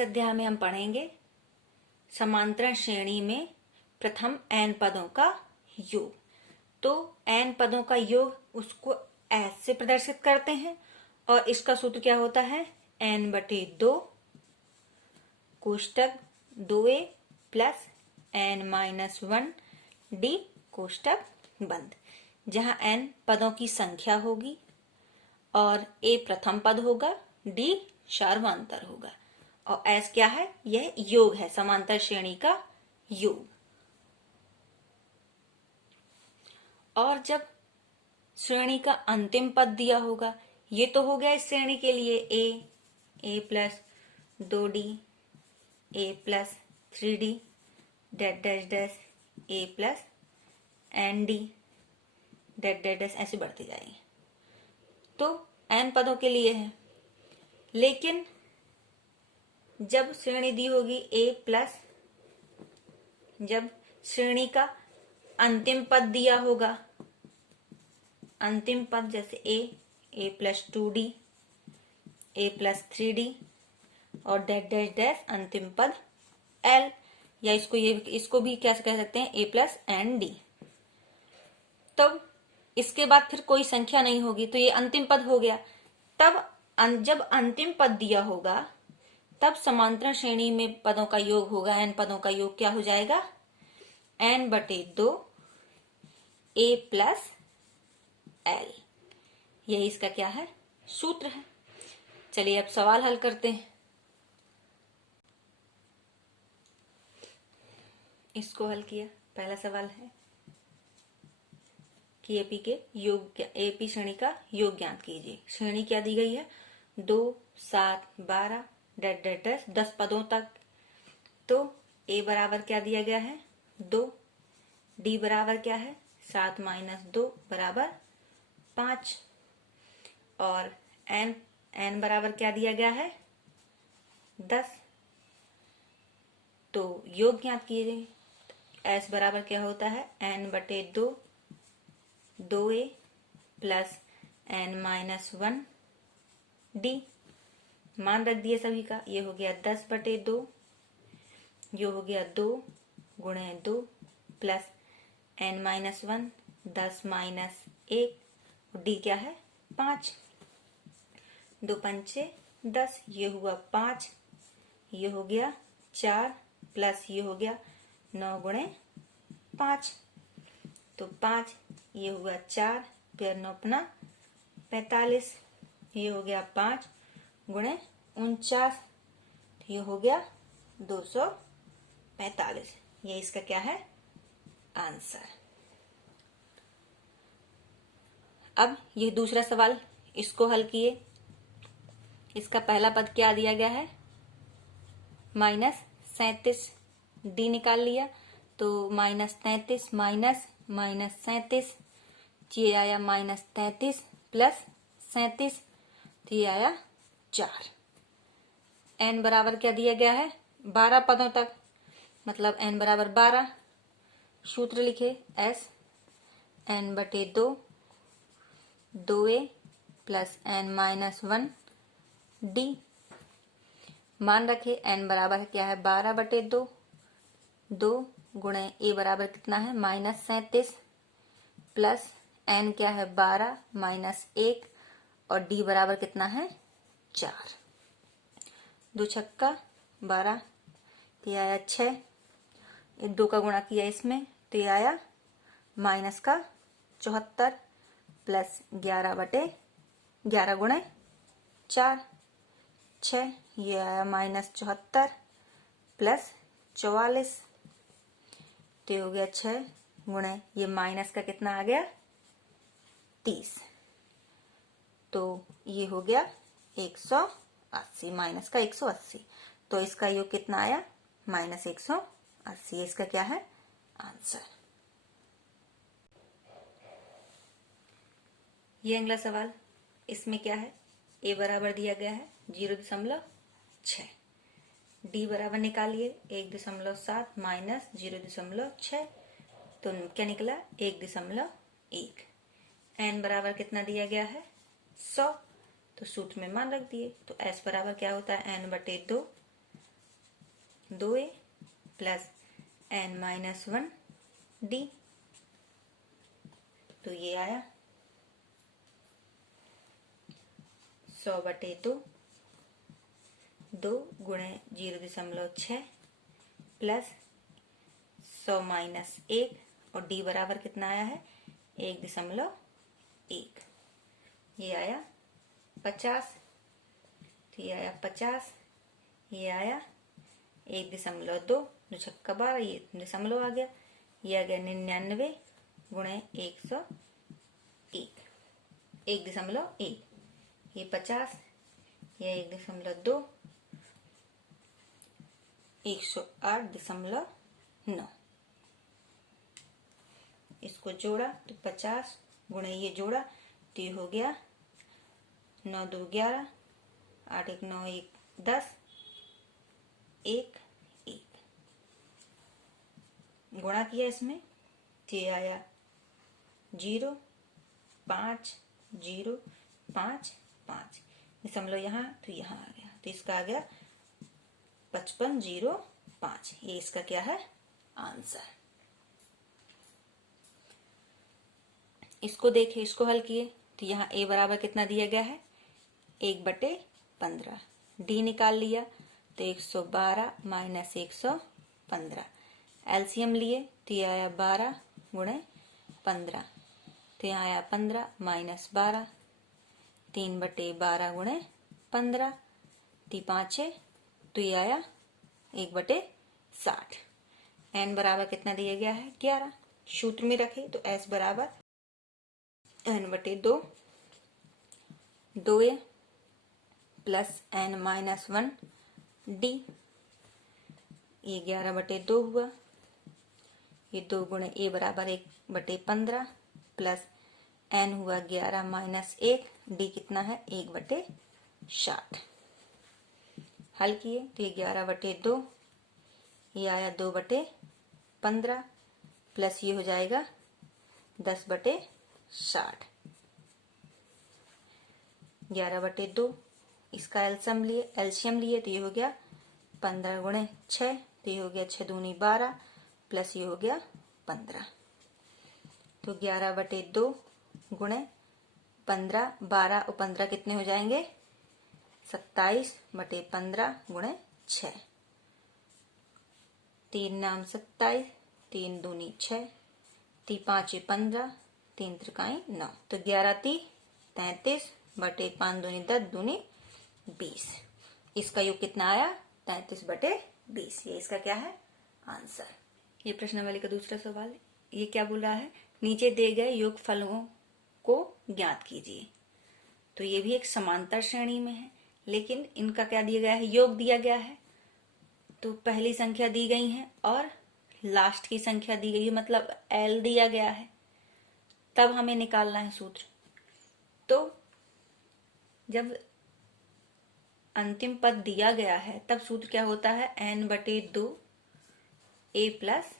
इस अध्याय में हम पढ़ेंगे समांतरण श्रेणी में प्रथम n पदों का योग। तो n पदों का योग उसको ऐसे से प्रदर्शित करते हैं और इसका सूत्र क्या होता है, n/2 कोष्टक 2a प्लस n-1d कोष्टक बंद, जहां n पदों की संख्या होगी और a प्रथम पद होगा, d सार्वधातुक होगा और s क्या है, यह योग है, समांतर श्रेणी का योग। और जब श्रेणी का अंतिम पद दिया होगा, ये तो हो गया इस श्रेणी के लिए a plus 2d a plus 3d dash dash dash a plus n d dash dash dash ऐसे बढ़ती जाएंगे। तो n पदों के लिए है, लेकिन जब श्रेणी दी होगी a प्लस, जब श्रेणी का अंतिम पद दिया होगा, अंतिम पद जैसे a plus 2d a plus 3d और डैश डैश डैश अंतिम पद l, या इसको भी क्या कह सकते हैं, a प्लस n d। तब इसके बाद फिर कोई संख्या नहीं होगी, तो ये अंतिम पद हो गया। तब जब अंतिम पद दिया होगा तब समांतरण श्रेणी में पदों का योग होगा, n पदों का योग क्या हो जाएगा, n/2 a प्लस l। यही इसका क्या है, सूत्र है। चलिए अब सवाल हल करते हैं। इसको हल किया। पहला सवाल है कि एपी के योग, एपी श्रेणी का योग ज्ञात कीजिए। श्रेणी क्या दी गई है, 2, 7, 12 डैश डैश डैश 10 पदों तक। तो a बराबर क्या दिया गया है, 2, d बराबर क्या है, 7 - 2 बराबर 5 और n बराबर क्या दिया गया है, 10। तो योग ज्ञात कीजिए। s बराबर क्या होता है, n/2 2a प्लस n-1d। मान रख दिए सभी का, ये हो गया 10/2, ये हो गया 2 गुणे 2 प्लस n-1 10 - 1 और d क्या है, 5। 2 पंचे 10, ये हुआ 5, ये हो गया 4 प्लस ये हो गया 9 गुणे 5, तो 5, ये हुआ 4 फिर 9 अपना 45, ये हो गया 5 गुणे 49, ये हो गया 245। ये इसका क्या है, आंसर। अब ये दूसरा सवाल, इसको हल किए। इसका पहला पद क्या दिया गया है, -37, d निकाल लिया तो -33 -37, ये आया -33 प्लस 37, तो ये आया 4। n बराबर क्या दिया गया है, 12 पदों तक, मतलब n बराबर 12। सूत्र लिखे, s n/2 2a plus n-1 d। मान रखे n बराबर क्या है, 12/2, 2 गुणे a बराबर कितना है, -37 प्लस n क्या है, 12 - 1 और d बराबर कितना है, 4। 2 छक्का 12, तो ये आया 6। 2 का गुणा किया इसमें, तो ये आया -74 प्लस 11 गुणे 4 6, ये आया -74 प्लस 44, तो हो गया 6 गुणे ये माइनस का कितना आ गया, 30। तो ये हो गया 180, माइनस का 180। तो इसका योग कितना आया, -180। इसका क्या है, आंसर। ये अगला सवाल, इसमें क्या है, a बराबर दिया गया है 0.6, d बराबर निकालिए 1.7 माइनस 0.6, तो क्या निकला, 1.1। n बराबर कितना दिया गया है, 100, तो सूत्र में मान रख दिए। तो s बराबर क्या होता है, n/2 2a प्लस n-1d। तो ये आया 100/2, 2 गुणे 0.6 प्लस 100 माइनस 1 और d बराबर कितना आया है 1.1। ये आया 50। तो ये आया 50, ये आया 1.2, 2 छक्का 12, ये दशमलव आ गया। ये आ गया 99 गुणे 101, 1.1। ये 50, ये 1.2, 108.9। इसको जोड़ा तो 50 गुणे ये जोड़ा तो ये हो गया 9 2 11, 8 1 9 1 10, 1 1। गुणा किया इसमें तो ये आया 0 5 0 5 5, दशमलव यहाँ तो यहाँ आ गया। तो इसका आ गया 5505। ये इसका क्या है आंसर। इसको देखे, इसको हल किए तो यहाँ a बराबर कितना दिया गया है 1/15। d निकाल लिया तो 112 माइनस 115। एलसीएम लिए तो ये आया 12 गुणे 15। तो यहाँ आया 15 माइनस 12, 3/12 गुणे 15, 5 तो ये आया 1/60। n बराबर कितना दिया गया है 11। सूत्र में रखे तो s बराबर n/2, 2a प्लस n-1d। ये 11/2 हुआ। ये 2 गुणे a बराबर 1/15 प्लस n हुआ 11 माइनस 1, d कितना है 1/60। हल किए तो ये 11/2, ये आया 2/15 प्लस ये हो जाएगा 10/60। 11/2 इसका एल्शियम लिए तो ये हो गया 15 गुणे 6, तो ये हो गया 6 दूनी 12 प्लस ये हो गया 15। तो 11/2 गुणे 15, 12 और 15 कितने हो जाएंगे 27/15 गुणे 6। 3 नाम 27, 3 दूनी 6, 5 15, 3 त्रिकाई 9। तो 11×3 = 33 / 5 दूनी 10 दूनी 20। इसका योग कितना आया 33/20। ये इसका क्या है आंसर। ये प्रश्नावली का दूसरा सवाल। ये क्या बोल रहा है नीचे दिए गए योगफलों को ज्ञात कीजिए। तो ये भी एक समांतर श्रेणी में है, लेकिन इनका क्या दिया गया है योग दिया गया है। तो पहली संख्या दी गई है और लास्ट की संख्या दी गई है, मतलब l दिया गया है। तब हमें निकालना है सूत्र। तो जब अंतिम पद दिया गया है तब सूत्र क्या होता है n/2 a प्लस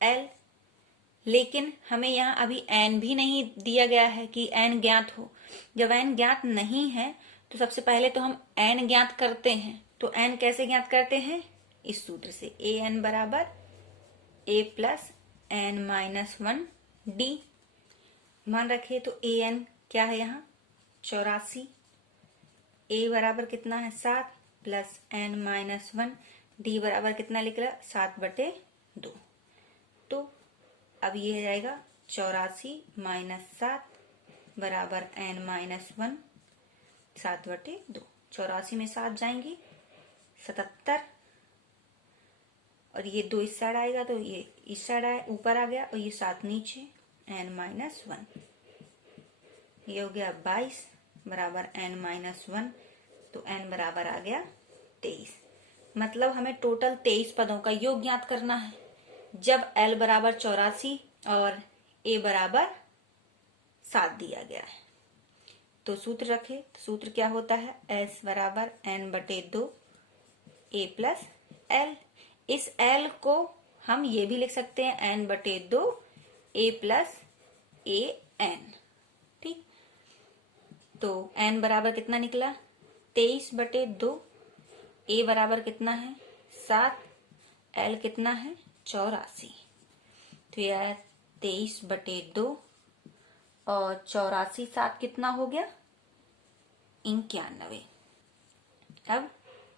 l। लेकिन हमें यहाँ अभी n भी नहीं दिया गया है कि n ज्ञात हो। जब n ज्ञात नहीं है तो सबसे पहले तो हम n ज्ञात करते हैं। तो n कैसे ज्ञात करते हैं इस सूत्र से an बराबर a प्लस n-1d। मान रखिए तो an क्या है यहाँ 84। a बराबर कितना है 7 प्लस n-1, d बराबर कितना लिख रहा 7/2। तो अब ये हो जाएगा 84 माइनस 7 बराबर n-1 7/2। 84 में 7 जाएंगी 77, और ये 2 इस साइड आएगा तो ये इस साइड आया ऊपर आ गया और ये 7 नीचे n-1। ये हो गया 22 बराबर n-1। तो n बराबर आ गया 23। मतलब हमें टोटल 23 पदों का योग ज्ञात करना है जब l बराबर 84 और a बराबर 7 दिया गया है। तो सूत्र रखे तो सूत्र क्या होता है s बराबर n/2 a प्लस l। इस l को हम ये भी लिख सकते हैं n/2 a plus a n। ठीक, तो n बराबर कितना निकला 23/2, a बराबर कितना है 7 L कितना है 84, तो ये आया 23/2 और 84 7 कितना हो गया 91। अब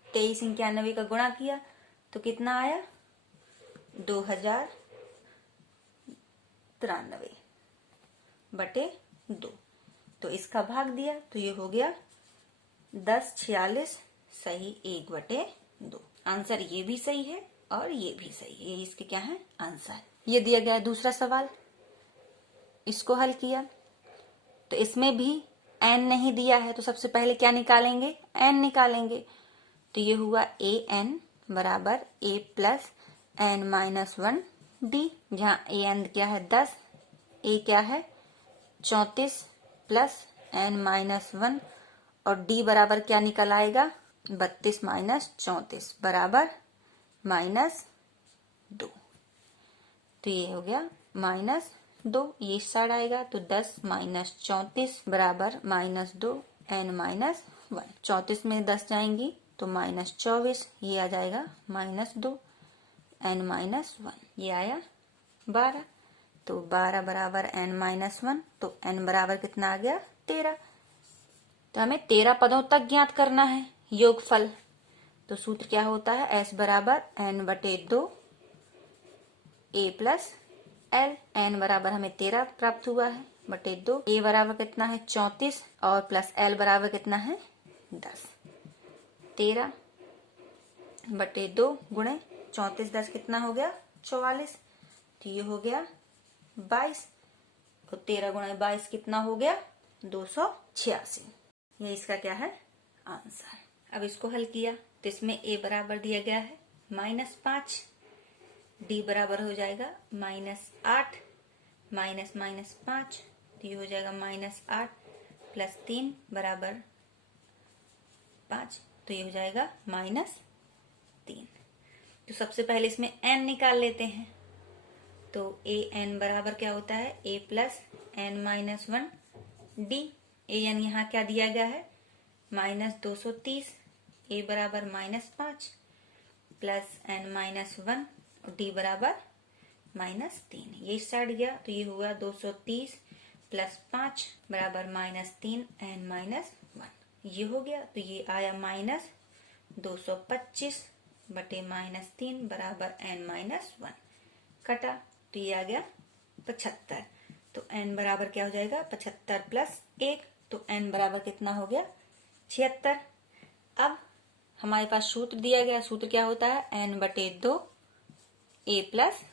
23 91 का गुणा किया तो कितना आया 2093/2, तो इसका भाग दिया तो ये हो गया 1046 सही 1/2। आंसर ये भी सही है और ये भी सही है, ये इसके क्या है आंसर। ये दिया गया है दूसरा सवाल, इसको हल किया तो इसमें भी n नहीं दिया है, तो सबसे पहले क्या निकालेंगे n निकालेंगे। तो ये हुआ an बराबर a प्लस n-1d, जहाँ an क्या है 10, a क्या है 34 प्लस n-1 और d बराबर क्या निकल आएगा 32 माइनस 34 बराबर -2। तो ये हो गया -2, ये इस साइड आएगा तो 10 माइनस 34 बराबर -2 n-1। 34 में 10 जाएंगी तो -24, ये आ जाएगा -2 n-1, ये आया 12। तो 12 बराबर n-1, तो n बराबर कितना आ गया 13। तो हमें 13 पदों तक ज्ञात करना है योगफल। तो सूत्र क्या होता है s बराबर n/2 a plus l। n बराबर हमें 13 प्राप्त हुआ है बटे 2, a बराबर कितना है 34 और प्लस l बराबर कितना है 10। 13/2 गुणे 34 10 कितना हो गया 44, तो ये हो गया 22, तो 13 गुणे 22 कितना हो गया 286। ये इसका क्या है आंसर। अब इसको हल किया तो इसमें a बराबर दिया गया है -5, d बराबर हो जाएगा -8, -5, तो ये हो जाएगा -8 प्लस 3 बराबर 5, तो ये हो जाएगा -3। तो सबसे पहले इसमें n निकाल लेते हैं। तो an बराबर क्या होता है a plus n-1 d। an यहाँ क्या दिया गया है -230, a बराबर -5 प्लस n-1 और d बराबर -3, ये इस साइड गया तो ये हुआ 230 प्लस 5 बराबर -3 n-1, ये हो गया तो ये आया -225 बटे -3 बराबर n-1, कटा तो ये आ गया 75। तो n बराबर क्या हो जाएगा 75 प्लस 1, तो n बराबर कितना हो गया 76। अब हमारे पास सूत्र दिया गया, सूत्र क्या होता है n/2 a प्लस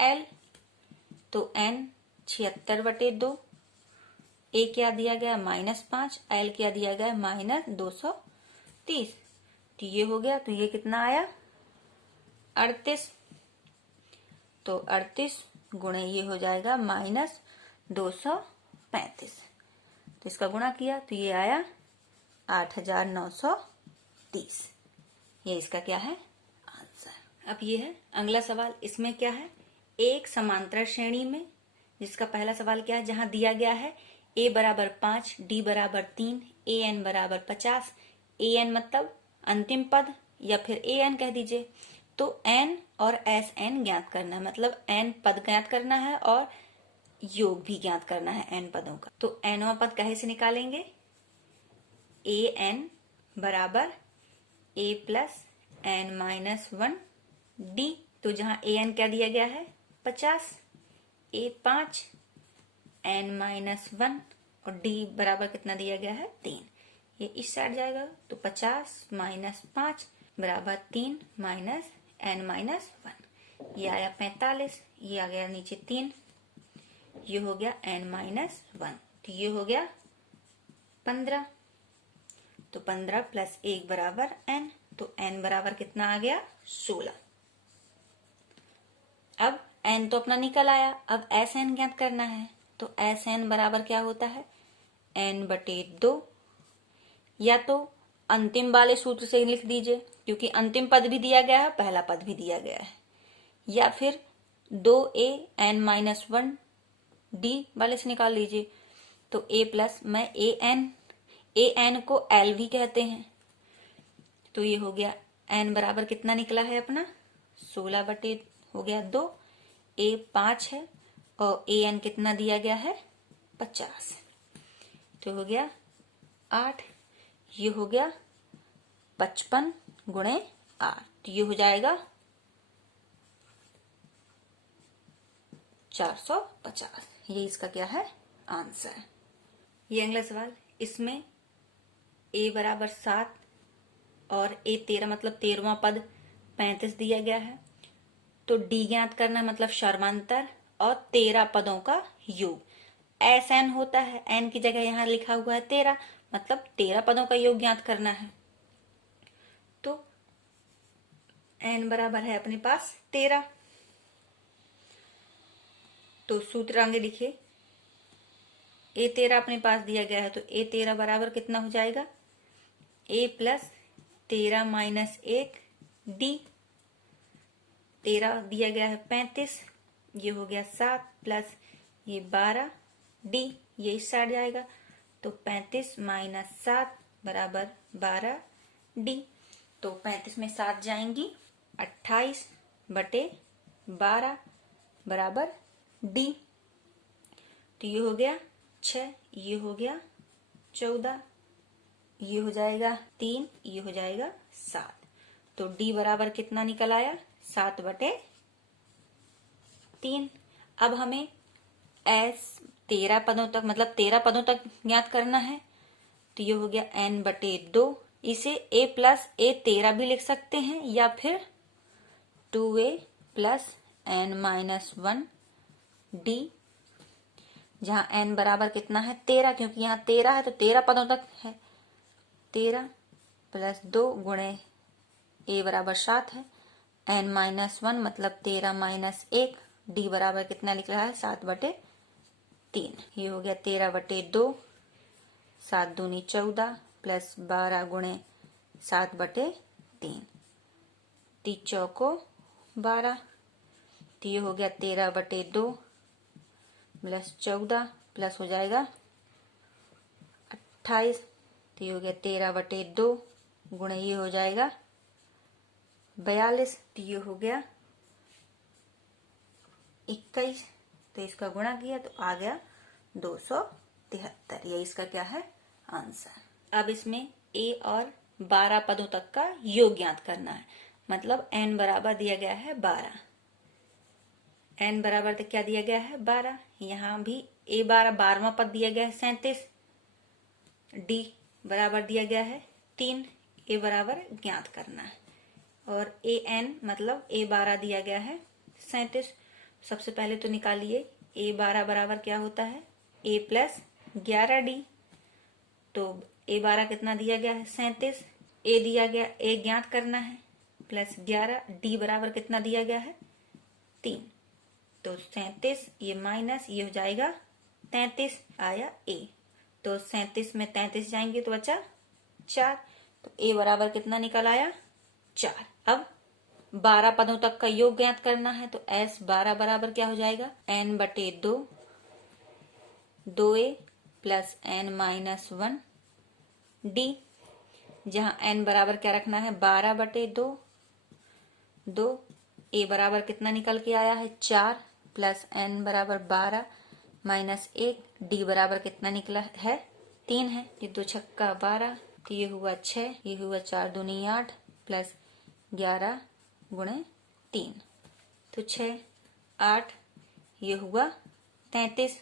l। तो n 76/2, a क्या दिया गया -5, l क्या दिया गया -230, तो ये हो गया तो ये कितना आया 38। तो 38 गुणे ये हो जाएगा -235, तो इसका गुणा किया तो ये आया 8930, ये इसका क्या है आंसर। अब ये है अगला सवाल, इसमें क्या है एक समांतर श्रेणी में, जिसका पहला सवाल क्या है जहां दिया गया है a बराबर 5, d बराबर 3, an बराबर 50, an मतलब अंतिम पद या फिर an कह दीजिए। तो n और sn ज्ञात करना है, मतलब n पद ज्ञात करना है और योग भी ज्ञात करना है n पदों का। तो nवां पद कहे से निकालेंगे an बराबर a प्लस n-1 d। तो जहां an क्या दिया गया है 50, a 5 n-1 और d बराबर कितना दिया गया है 3, ये इस साइड जाएगा तो 50 माइनस 5 बराबर 3 माइनस n-1, ये आया 45, ये आ गया नीचे 3, ये हो गया n-1, तो ये हो गया 15। तो 15 प्लस 1 बराबर n, तो n बराबर कितना आ गया 16। अब n तो अपना निकल आया, अब sn ज्ञात करना है। तो sn बराबर क्या होता है n/2, या तो अंतिम वाले सूत्र से लिख दीजिए क्योंकि अंतिम पद भी दिया गया है पहला पद भी दिया गया है, या फिर 2a n-1 d वाले से निकाल लीजिए। तो a प्लस में an को l भी कहते हैं, तो ये हो गया n बराबर कितना निकला है अपना 16 बटे हो गया 2, a 5 है और a n कितना दिया गया है 50, तो हो गया 8, ये हो गया 55 गुणे 8, तो ये हो जाएगा 450। ये इसका क्या है आंसर। ये अगला सवाल, इसमें a बराबर 7 और a 13 मतलब 13वां पद 35 दिया गया है, तो d ज्ञात करना मतलब शर्मांतर और 13 पदों का योग। एस एन होता है, n की जगह यहां लिखा हुआ है 13, मतलब 13 पदों का योग ज्ञात करना है। तो n बराबर है अपने पास 13, तो सूत्र आगे लिखिए। a 13 अपने पास दिया गया है, तो a 13 बराबर कितना हो जाएगा a प्लस 13 माइनस 1 d, 13 दिया गया है 35, ये हो गया 7 प्लस ये 12 d, ये इस साइड जाएगा, तो 35 माइनस 7 बराबर 12 d, तो 35 में 7 जाएंगी, 28 बटे 12 बराबर d, तो ये हो गया 6, ये हो गया 14, ये हो जाएगा 3, ये हो जाएगा 7, तो d बराबर कितना निकल आया 7 बटे 3। अब हमें s 13 पदों तक मतलब 13 पदों तक ज्ञात करना है, तो ये हो गया n बटे 2, इसे a प्लस a 13 भी लिख सकते हैं या फिर 2a plus n minus 1 d, जहां n बराबर कितना है 13, क्योंकि यहाँ 13 है तो 13 पदों तक है, 13 प्लस 2 गुणे a बराबर 7 है, n माइनस 1 मतलब 13 माइनस 1, d बराबर कितना लिख रहा है 7 बटे 3, ये हो गया 13 बटे 2, 7 दूनी 14 प्लस 12 गुणे 7 बटे 3, 3 चौको 12, तो ये हो गया 13 बटे 2 प्लस 14 प्लस हो जाएगा 28, तो ये हो गया 13 बटे 2 गुणे ये हो जाएगा 42, तो ये हो गया 21, तो इसका गुणा किया तो आ गया 273, ये इसका क्या है आंसर। अब इसमें a और 12 पदों तक का योग ज्ञात करना है, मतलब n बराबर दिया गया है 12, n बराबर तक क्या दिया गया है 12, यहाँ भी a 12वां पद दिया गया है 37, d बराबर दिया गया है 3, a बराबर ज्ञात करना है, और a n मतलब a 12 दिया गया है 37। सबसे पहले तो निकालिए a 12 बराबर क्या होता है a प्लस 11d, तो a 12 कितना दिया गया है 37, a दिया गया a ज्ञात करना है प्लस 11, d बराबर कितना दिया गया है 3, तो 37 ये माइनस ये हो जाएगा 33 आया a, तो 37 में 33 जाएंगे तो बचा 4, तो a बराबर कितना निकल आया 4। अब 12 पदों तक का योग ज्ञात करना है, तो s 12 बराबर क्या हो जाएगा n बटे 2, 2a plus n minus 1 d, जहां n बराबर क्या रखना है 12 बटे 2, 2 a बराबर कितना निकल के आया है 4 प्लस n बराबर 12 माइनस 1, d बराबर कितना निकला है 3 है, ये 2 छक्का 12, तो ये हुआ 6, ये हुआ 4 दूनी 8 प्लस 11 गुणे 3, तो 6 8, ये हुआ 33,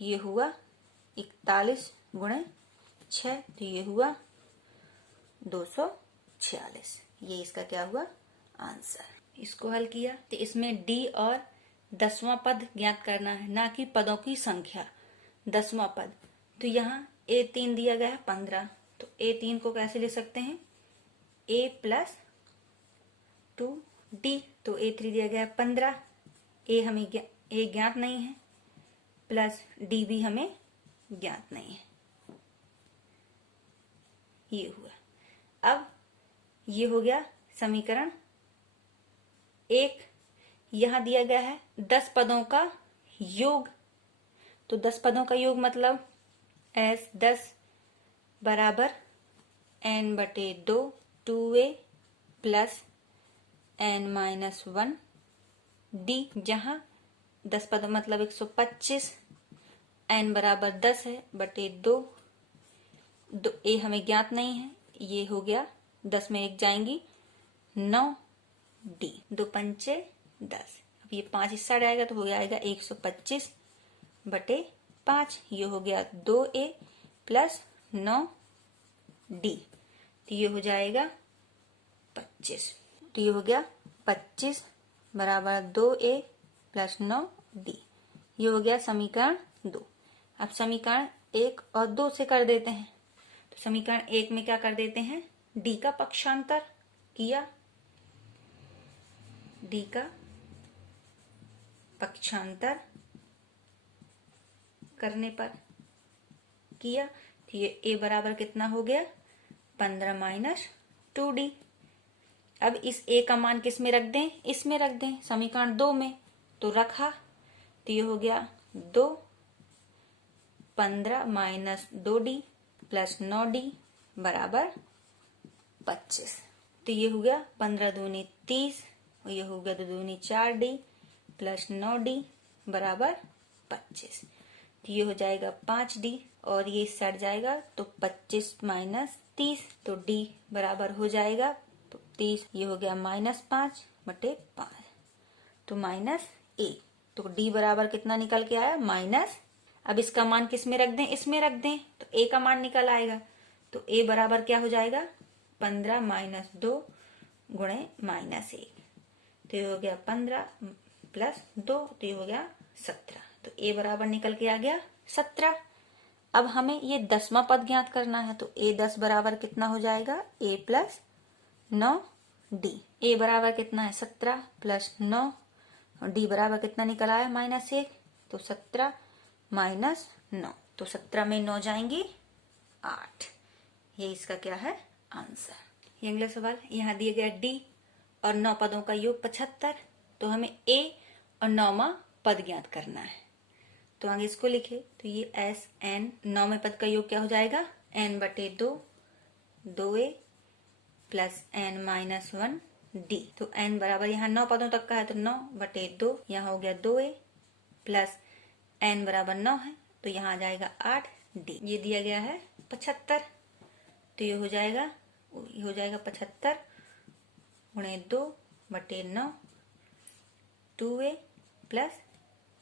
ये हुआ 41 गुणे 6, तो ये हुआ 246, ये इसका क्या हुआ आंसर। इसको हल किया तो इसमें d और 10वां पद ज्ञात करना है, ना कि पदों की संख्या। 10वां पद, तो यहाँ a3 दिया गया है 15, तो a3 को कैसे ले सकते हैं a प्लस 2d, तो a3 दिया गया है 15, a हमें a ज्ञात नहीं है प्लस d भी हमें ज्ञात नहीं है, ये हुआ। अब ये हो गया समीकरण 1, यहां दिया गया है 10 पदों का योग, तो 10 पदों का योग मतलब s 10 बराबर n बटे 2, 2a plus n minus 1 d, जहां 10 पद मतलब 125, n बराबर 10 है बटे 2, ए हमें ज्ञात नहीं है, ये हो गया 10 में 1 जाएंगी 9 d, 2 पंचे 10। अब ये 5 इस साइड आएगा तो हो जाएगा 125 बटे 5, ये हो गया 2a प्लस 9d, तो ये हो जाएगा 25। तो ये हो गया 25 बराबर 2a प्लस 9d, ये हो गया समीकरण 2। अब समीकरण 1 और 2 से कर देते हैं। तो समीकरण 1 में क्या कर देते हैं, d का पक्षांतर किया, d का पक्षांतर करने पर किया, तो ये a बराबर कितना हो गया 15 माइनस 2d। अब इस a का मान किस में रख दें, इसमें रख दें समीकरण 2 में, तो रखा, तो ये हो गया 2 15 माइनस 2d प्लस 9d बराबर 25। तो ये हो गया 15 दूनी 30 और ये हो गया 2 दूनी 4d प्लस 9d बराबर 25। तो ये हो जाएगा 5d और ये सट जाएगा तो 25 माइनस 30, तो d बराबर हो जाएगा तो 30, ये हो गया -5 बटे 5, तो माइनस 1। तो d बराबर कितना निकल के आया माइनस, अब इसका मान किस में रख दें, इसमें रख दें, तो a का मान निकल आएगा, तो a बराबर क्या हो जाएगा 15 माइनस 2 गुणे -1, तो ये हो गया 15 प्लस 2, तो ये हो गया 17, तो a बराबर निकल के आ गया 17। अब हमें ये 10वां पद ज्ञात करना है, तो a 10 बराबर कितना हो जाएगा a प्लस 9d, a बराबर कितना है 17 प्लस 9 और d बराबर कितना निकल आया -1, तो 17 माइनस 9, तो 17 में 9 जाएंगी 8, ये इसका क्या है आंसर। ये अगला सवाल, यहाँ दिया गया d और 9 पदों का योग 75, तो हमें a और 9वां पद ज्ञात करना है। तो आगे इसको लिखे, तो ये s n 9वें पद का योग क्या हो जाएगा n बटे 2 2a plus n minus 1 d, तो n बराबर यहाँ 9 पदों तक का है तो 9 बटे 2, यहाँ हो गया 2a प्लस n बराबर 9 है तो यहाँ आ जाएगा 8d, ये दिया गया है 75, तो ये हो जाएगा 75 गुणे 2 बटे 9 2a प्लस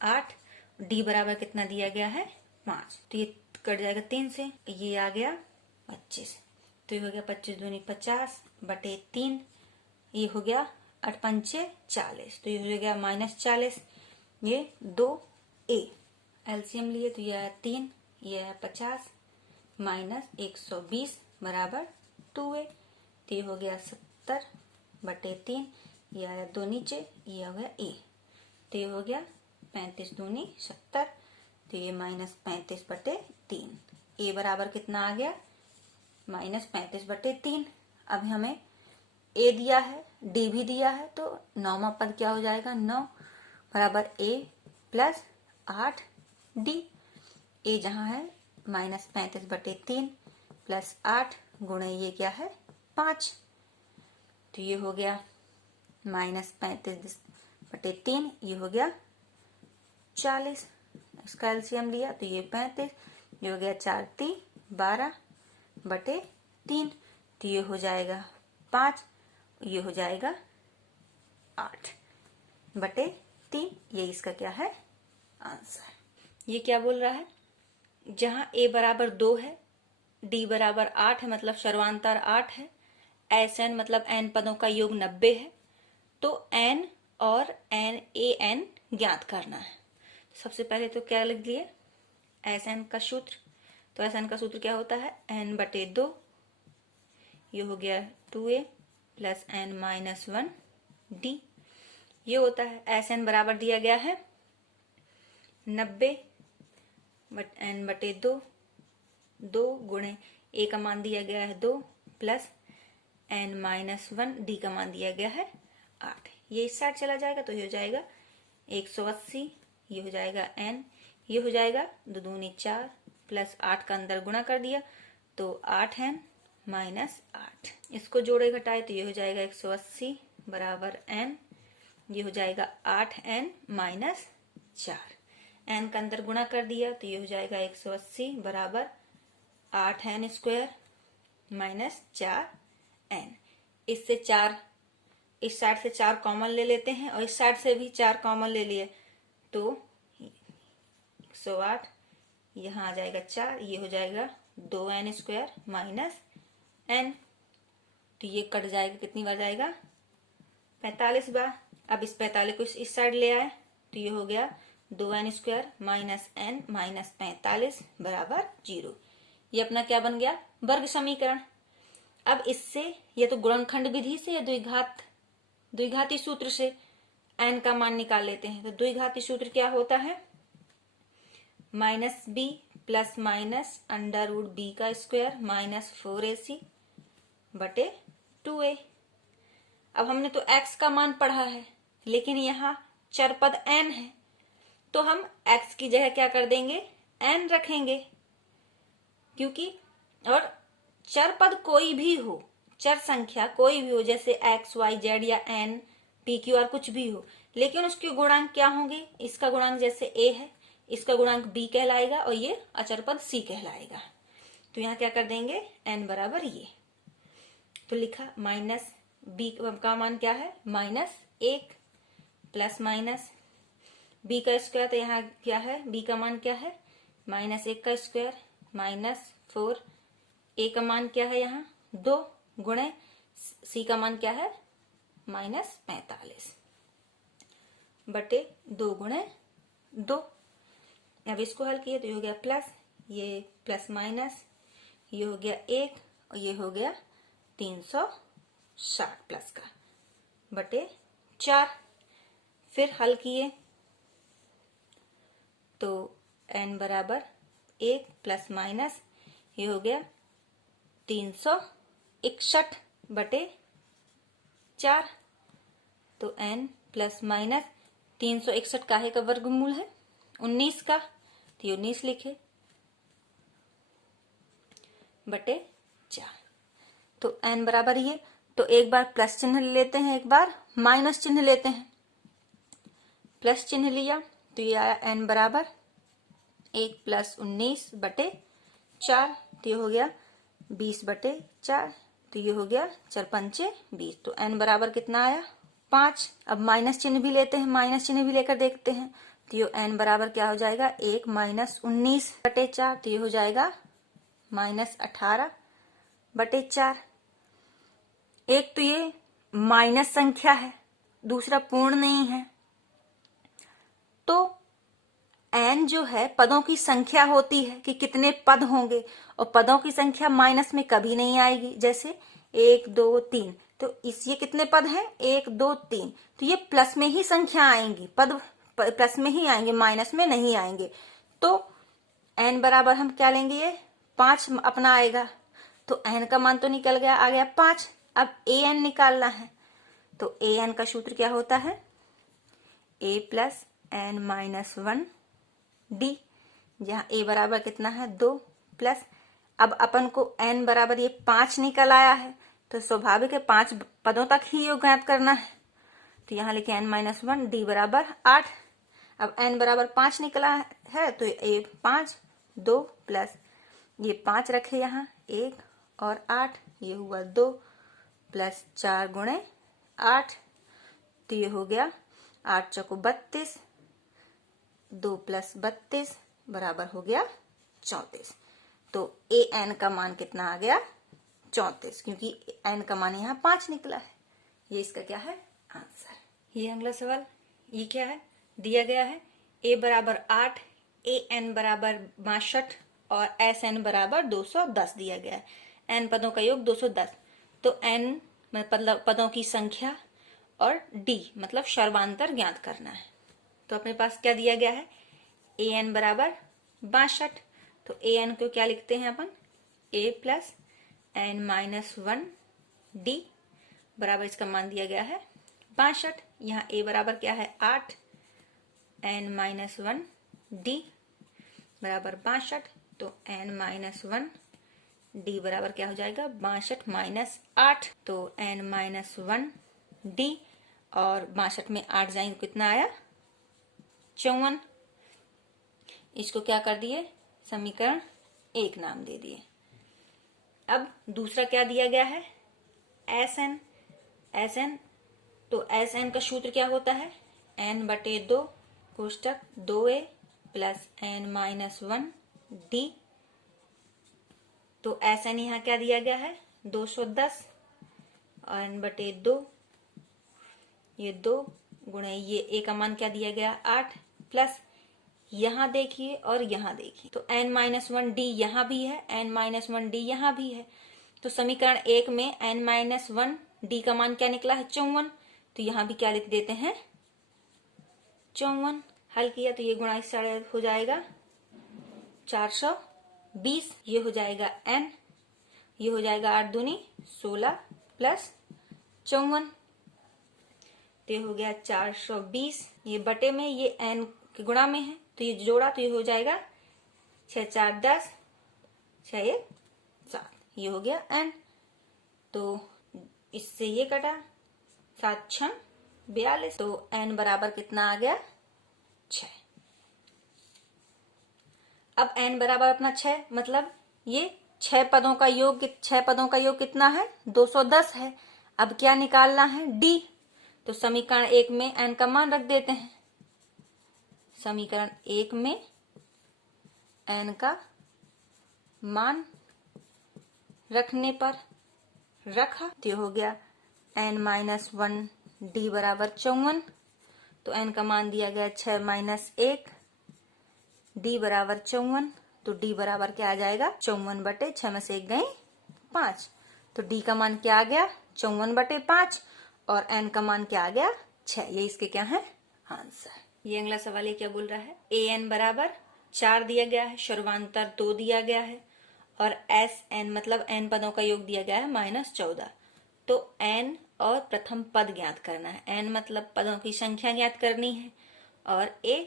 8, d बराबर कितना दिया गया है 5, तो ये कट जाएगा 3 से, ये आ गया 25, तो ये हो गया 25 दूनी 50 बटे 3, ये हो गया 8 पंचे 40, तो ये हो गया -40, ये 2a एलसीएम लिए तो ये आया 3, ये है 50 माइनस 120 बराबर 2a, तो ये हो गया 70 बटे 3, ये आया 2 नीचे, ये हो गया a, तो ये हो गया 35 दूनी 70, तो ये -35 बटे 3, a बराबर कितना आ गया -35 बटे 3। अब हमें a दिया है d भी दिया है, तो 9वां पद क्या हो जाएगा 9 बराबर a प्लस 8d, a जहां है -35 बटे 3 प्लस 8 गुणे ये क्या है 5, तो ये हो गया -35 बटे 3, ये हो गया 40, इसका एलसीएम लिया तो ये 35, ये हो गया 4 × 12 बटे 3, तो ये हो जाएगा 5, ये हो जाएगा 8 बटे 3, ये इसका क्या है आंसर। ये क्या बोल रहा है, जहां a बराबर 2 है, d बराबर 8 है मतलब सर्वांतर 8 है, SN मतलब n पदों का योग 90 है, तो n और an ज्ञात करना है। सबसे पहले तो क्या लिख दिए SN का सूत्र, तो SN का सूत्र क्या होता है n बटे 2, ये हो गया 2a plus n minus 1 d, ये होता है SN बराबर दिया गया है 90 n बटे 2, 2 गुणे a का मान दिया गया है 2 प्लस n माइनस 1 d का मान दिया गया है 8, ये इस साइड चला जाएगा तो ये हो जाएगा 180, ये हो जाएगा n, ये हो जाएगा 2 दूनी 4 प्लस 8 का अंदर गुणा कर दिया तो 8n माइनस 8, इसको जोड़े घटाए तो ये हो जाएगा 180 बराबर n, ये हो जाएगा 8n माइनस 4। n का अंदर गुणा कर दिया तो ये हो जाएगा 180 बराबर 8n स्क्वायर माइनस 4n। इससे 4, इस साइड से 4 कॉमन ले लेते हैं और इस साइड से भी 4 कॉमन ले लिए तो 108, यहाँ आ जाएगा 4, ये हो जाएगा 2n स्क्वायर माइनस n। तो ये कट जाएगा, कितनी बार जाएगा? 45 बार। अब इस 45 को इस साइड ले आए तो ये हो गया 2n square minus n minus 45 बराबर 0। ये अपना क्या बन गया? वर्ग समीकरण। अब इससे या तो गुणनखंड विधि से या द्विघाती सूत्र से n का मान निकाल लेते हैं। तो द्विघाती सूत्र क्या होता है? Minus b plus minus under root b का स्क्वायर माइनस 4ac बटे 2a। अब हमने तो x का मान पढ़ा है, लेकिन यहाँ चर पद n है, तो हम x की जगह क्या कर देंगे? n रखेंगे, क्योंकि और चर पद कोई भी हो, चर संख्या कोई भी हो, जैसे x, y, z या n, p, q, r कुछ भी हो, लेकिन उसके गुणांक क्या होंगे? इसका गुणांक जैसे a है, इसका गुणांक b कहलाएगा और ये अचर पद c कहलाएगा। तो यहाँ क्या कर देंगे? n बराबर ये। तो लिखा माइनस b का मान क्या है? -1 प्लस माइनस b का स्क्वायर, तो यहाँ क्या है? b का मान क्या है? -1 का स्क्वायर -4, a का मान क्या है? यहाँ 2 गुणे c का मान क्या है? -45 बटे 2 गुणे 2। अब इसको हल किए तो ये हो गया प्लस, ये प्लस माइनस, ये हो गया 1 और ये हो गया 360 प्लस का बटे 4। फिर हल किए तो n बराबर 1 प्लस माइनस, ये हो गया 361 बटे 4। तो n प्लस माइनस 361 काहे का वर्गमूल है? 19 का, तो 19 लिखे बटे 4। तो n बराबर ये, तो एक बार प्लस चिन्ह ले लेते हैं, एक बार माइनस चिन्ह लेते हैं। प्लस चिन्ह लिया तो ये आया n बराबर 1 प्लस 19 बटे 4, तो ये हो गया 20 बटे 4, तो ये हो गया 4 पंचे 20। तो n बराबर कितना आया? 5। अब माइनस चिन्ह भी लेते हैं, माइनस चिन्ह भी लेकर देखते हैं, तो ये n बराबर क्या हो जाएगा? 1 माइनस 19 बटे 4, तो ये हो जाएगा -18 बटे 4। एक तो ये माइनस संख्या है, दूसरा पूर्ण नहीं है, तो n जो है पदों की संख्या होती है कि कितने पद होंगे, और पदों की संख्या माइनस में कभी नहीं आएगी। जैसे 1 2 3, तो ये कितने पद हैं? 1 2 3, तो ये प्लस में ही संख्या आएंगी, पद प्लस में ही आएंगे, माइनस में नहीं आएंगे। तो n बराबर हम क्या लेंगे? ये 5 अपना आएगा। तो n का मान तो निकल गया, आ गया 5। अब an निकालना है, तो an का सूत्र क्या होता है? a plus n minus 1 d, जहाँ a बराबर कितना है? 2 प्लस, अब अपन को n बराबर ये 5 निकल आया है, तो स्वाभाविक है 5 पदों तक ही योग ज्ञात करना है। तो यहाँ लिखे n माइनस 1, d बराबर 8। अब n बराबर 5 निकला है, तो a 5 2 प्लस ये 5 रखे यहाँ 1 और 8, ये हुआ 2 प्लस 4 गुणे 8, तो ये हो गया 8 चौको 32, 2 प्लस 32 बराबर हो गया 34। तो an का मान कितना आ गया? 34, क्योंकि n का मान यहाँ 5 निकला है। ये इसका क्या है? आंसर। ये अगला सवाल, ये क्या है? दिया गया है a बराबर 8, an बराबर 62 और sn बराबर 210 दिया गया है। n पदों का योग 210, तो n मतलब पदों की संख्या और d मतलब सर्वांतर ज्ञात करना है। तो अपने पास क्या दिया गया है? an बराबर 62, तो an को क्या लिखते हैं अपन? a plus n minus 1 d बराबर, इसका मान दिया गया है 62। यहाँ a बराबर क्या है? 8, n माइनस 1 d बराबर 62, तो n माइनस 1 d बराबर क्या हो जाएगा? 62 माइनस 8, तो n माइनस 1 डी, और 62 में 8 जाएंगे कितना आया 54। इसको क्या कर दिए, समीकरण 1 नाम दे दिए। अब दूसरा क्या दिया गया है, एस एन। एस एन, तो एस एन का सूत्र क्या होता है, n/2 कोष्टक 2a plus n-1 D. तो एस एन यहाँ क्या दिया गया है 210 और n/2 ये 2 गुणे ये a का मान क्या दिया गया 8 प्लस यहां देखिए और यहां देखिए तो n-1 डी यहां भी है, n-1 डी यहां भी है। तो समीकरण 1 में n-1 डी का मान क्या निकला है 54, तो यहां भी क्या लिख देते हैं 54। हल किया तो ये गुणा इस साइड हो जाएगा 420, ये हो जाएगा n, ये हो जाएगा 8 दूनी 16 प्लस 54, तो ये हो गया 420। ये बटे में ये n के गुणा में है तो ये जोड़ा तो ये हो जाएगा 6 4 10 6 1 7, ये हो गया n। तो इससे ये कटा 7 6 42, तो n बराबर कितना आ गया 6। अब n बराबर अपना 6 मतलब ये 6 पदों का योग, 6 पदों का योग कितना है 210 है। अब क्या निकालना है d, तो समीकरण 1 में n का मान रख देते हैं। समीकरण 1 में n का मान रखने पर रखा तो हो गया n-1 d बराबर 54, तो n का मान दिया गया 6 - 1 d बराबर 54, तो d बराबर क्या आ जाएगा 54/6 में से 1 गई 5, तो d का मान क्या आ गया 54/5 और n का मान क्या आ गया 6। ये इसके क्या है आंसर। ये अगला सवाल ये क्या बोल रहा है, an बराबर 4 दिया गया है, सर्वांतर 2 दिया गया है और sn मतलब n पदों का योग दिया गया है -14। तो n और प्रथम पद ज्ञात करना है, n मतलब पदों की संख्या ज्ञात करनी है और a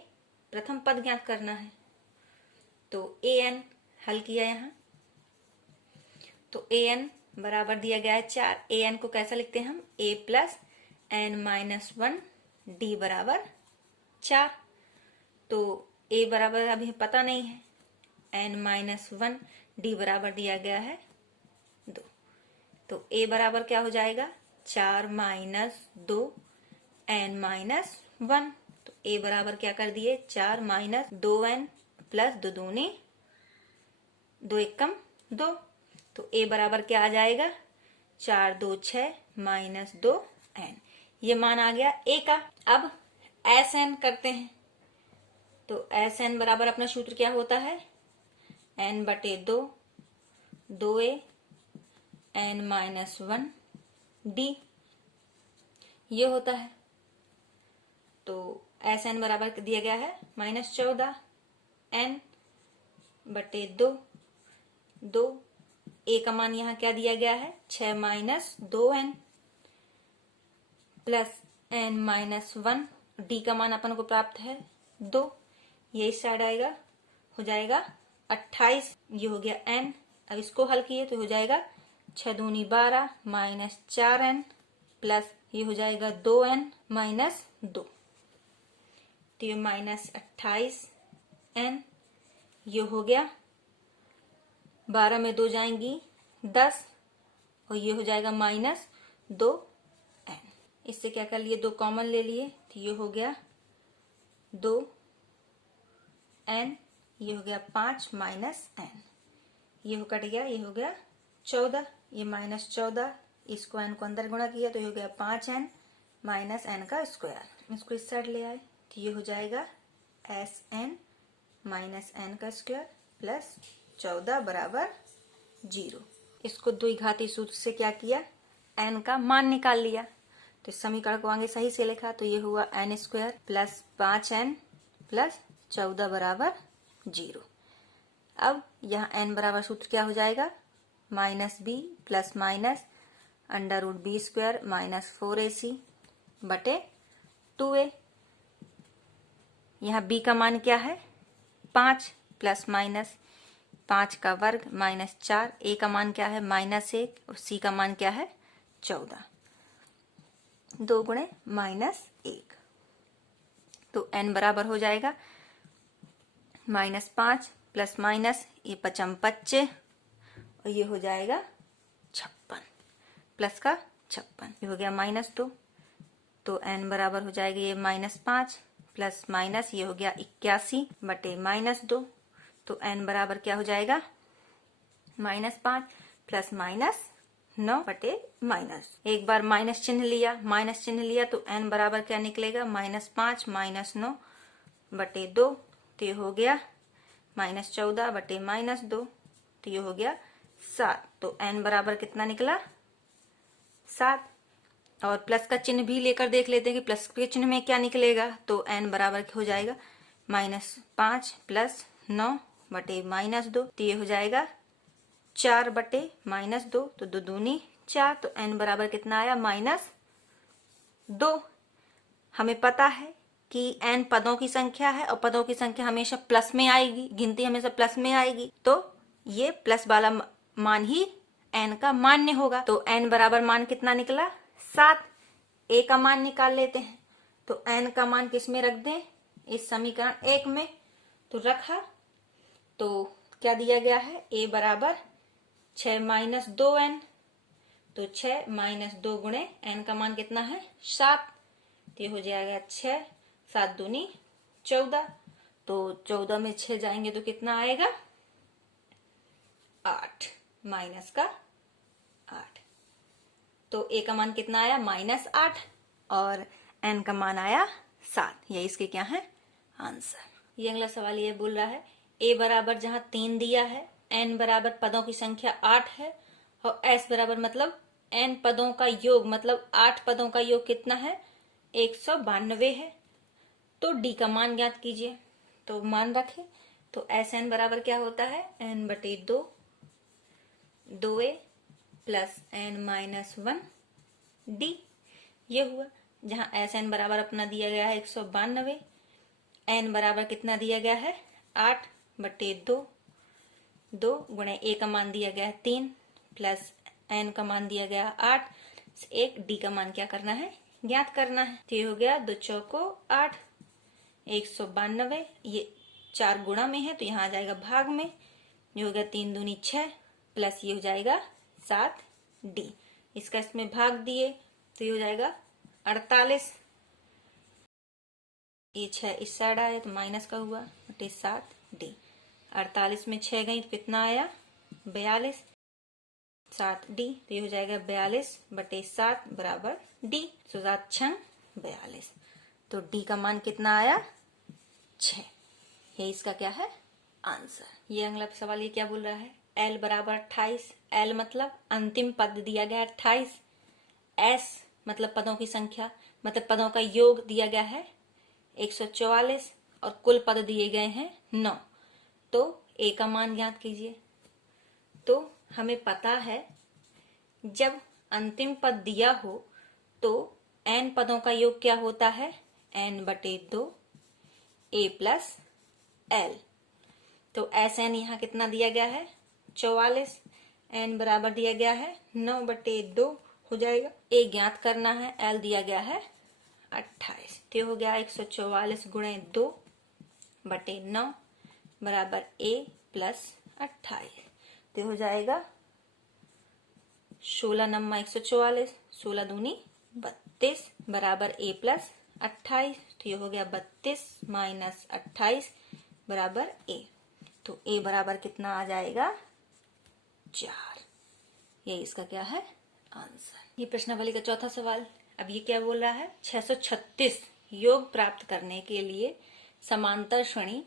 प्रथम पद ज्ञात करना है। तो an हल किया यहाँ, तो an बराबर दिया गया है 4। an को कैसा लिखते हैं हम a प्लस n-1 d बराबर 4। तो a बराबर अभी पता नहीं है, n-1 d बराबर दिया गया है 2, तो a बराबर क्या हो जाएगा 4 - 2 n-1, तो a बराबर क्या कर दिए 4 - 2n प्लस 2 दूनी 2 एकम 2, तो a बराबर क्या आ जाएगा 4 2 6 - 2n, ये मान आ गया a का। अब sn करते हैं, तो sn बराबर अपना सूत्र क्या होता है n/2 2a n-1 d, ये होता है। तो sn बराबर दिया गया है -14 n/2 2, a का मान यहाँ क्या दिया गया है 6 - 2n प्लस n-1 d का मान अपन को प्राप्त है 2, ये इस साइड आएगा हो जाएगा 28, ये हो गया n। अब इसको हल किए तो हो जाएगा 6 दूनी 12 -4n प्लस ये हो जाएगा 2n - 2, तो ये -28n, ये हो गया 12 में 2 जाएंगी 10 और ये हो जाएगा -2n। इससे क्या कर लिए 2 कॉमन ले लिए तो ये हो गया 2n, ये हो गया 5 - n, ये हो कट गया, ये हो गया 14, ये -14, इसको n को अंदर गुणा किया तो ये हो गया 5n - n का स्क्वायर। इसको इस साइड ले आए तो ये हो जाएगा sn - n का स्क्वायर प्लस 14 बराबर 0। इसको द्विघाती सूत्र से क्या किया n का मान निकाल लिया, तो इस समीकरण को आगे सही से लिखा तो ये हुआ n² प्लस 5n प्लस 14 बराबर 0। अब यहाँ n बराबर सूत्र क्या हो जाएगा -b plus minus √b² -4ac बटे 2a। यहाँ b का मान क्या है 5 प्लस माइनस 5 का वर्ग -4, a का मान क्या है -1 और c का मान क्या है 14। 2 गुणे -1, तो n बराबर हो जाएगा -5 प्लस माइनस ये 5 25 और ये हो जाएगा 56 प्लस का 56, ये हो गया -2, तो n बराबर हो जाएगा ये -5 प्लस माइनस ये हो गया 81 बटे -2, तो n बराबर क्या हो जाएगा -5 प्लस माइनस 9 बटे माइनस, एक बार माइनस चिन्ह लिया तो n बराबर क्या निकलेगा -5 -9 बटे 2, तो ये हो गया -14 बटे -2, तो ये हो गया 7, तो n बराबर कितना निकला 7। और प्लस का चिन्ह भी लेकर देख लेते हैं कि प्लस के चिन्ह में क्या निकलेगा, तो n बराबर हो जाएगा -5 प्लस 9 बटे -2, तो ये हो जाएगा 4 बटे -2, तो 2 दूनी 4, तो n बराबर कितना आया -2। हमें पता है कि n पदों की संख्या है और पदों की संख्या हमेशा प्लस में आएगी, गिनती हमेशा प्लस में आएगी, तो ये प्लस वाला मान ही n का मान्य होगा। तो n बराबर मान कितना निकला 7। a का मान निकाल लेते हैं, तो n का मान किस में रख दें, इस समीकरण 1 में, तो रखा तो क्या दिया गया है a बराबर 6 - 2n, तो 6 - 2 गुणे n का मान कितना है 7, तो ये हो जाएगा 6 7 दूनी 14, तो 14 में 6 जाएंगे तो कितना आएगा 8 माइनस का 8, तो a का मान कितना आया -8 और n का मान आया 7, ये इसके क्या है आंसर। ये अगला सवाल ये बोल रहा है a बराबर जहां 3 दिया है, n बराबर पदों की संख्या 8 है और s बराबर मतलब n पदों का योग, मतलब 8 पदों का योग कितना है 192 है, तो d का मान ज्ञात कीजिए। तो मान रखे तो Sn बराबर क्या होता है n बटे 2, 2a प्लस n -1 d, ये हुआ जहां Sn बराबर अपना दिया गया है 192, n बराबर कितना दिया गया है 8 बटे 2, 2 गुणे a का मान दिया गया है 3 प्लस n का मान दिया गया 8, 1 d का मान क्या करना है ज्ञात करना है, तो ये हो गया 2 चौको 8, 192, ये 4 गुणा में है तो यहाँ आ जाएगा भाग में, ये हो गया 3 दूनी 6 प्लस ये हो जाएगा 7d, इसका इसमें भाग दिए तो ये हो जाएगा 48, ये 6 इस साइड आया तो माइनस का हुआ बटे 7d, 48 में 6 गई तो कितना आया 42, 7d, तो ये हो जाएगा 42 बटे 7 बराबर d, तो 7 6 42, तो d का मान कितना आया 6, ये इसका क्या है आंसर। ये अगला सवाल ये क्या बोल रहा है l बराबर 28, l मतलब अंतिम पद दिया गया 28, s मतलब पदों की संख्या, मतलब पदों का योग दिया गया है 144 और कुल पद दिए गए हैं 9, तो a का मान ज्ञात कीजिए। तो हमें पता है जब अंतिम पद दिया हो तो n पदों का योग क्या होता है n बटे 2 a प्लस l, तो Sn यहाँ कितना दिया गया है 44, n बराबर दिया गया है 9 बटे 2 हो जाएगा, a ज्ञात करना है, l दिया गया है 28, तो हो गया 144 गुणे 2 बटे 9 बराबर a प्लस 28, तो हो जाएगा 16 नम्मा 144, 16 दूनी 32 बराबर a प्लस 28, तो ये हो गया 32 माइनस 28 बराबर a, तो a बराबर कितना आ जाएगा 4, ये इसका क्या है आंसर। ये प्रश्नावली का चौथा सवाल। अब ये क्या बोल रहा है 636 योग प्राप्त करने के लिए समांतर श्रेणी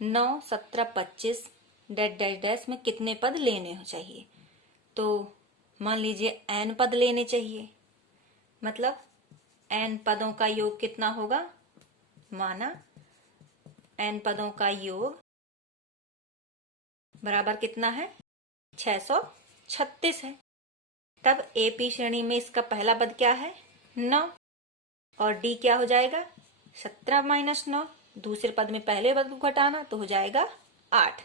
9 17 25 डैश डैश डैश में कितने पद लेने हो चाहिए, तो मान लीजिए n पद लेने चाहिए, मतलब n पदों का योग कितना होगा, माना n पदों का योग बराबर कितना है 636 है, तब AP श्रेणी में इसका पहला पद क्या है 9 और D क्या हो जाएगा 17 माइनस 9, दूसरे पद में पहले पद को घटाना तो हो जाएगा 8,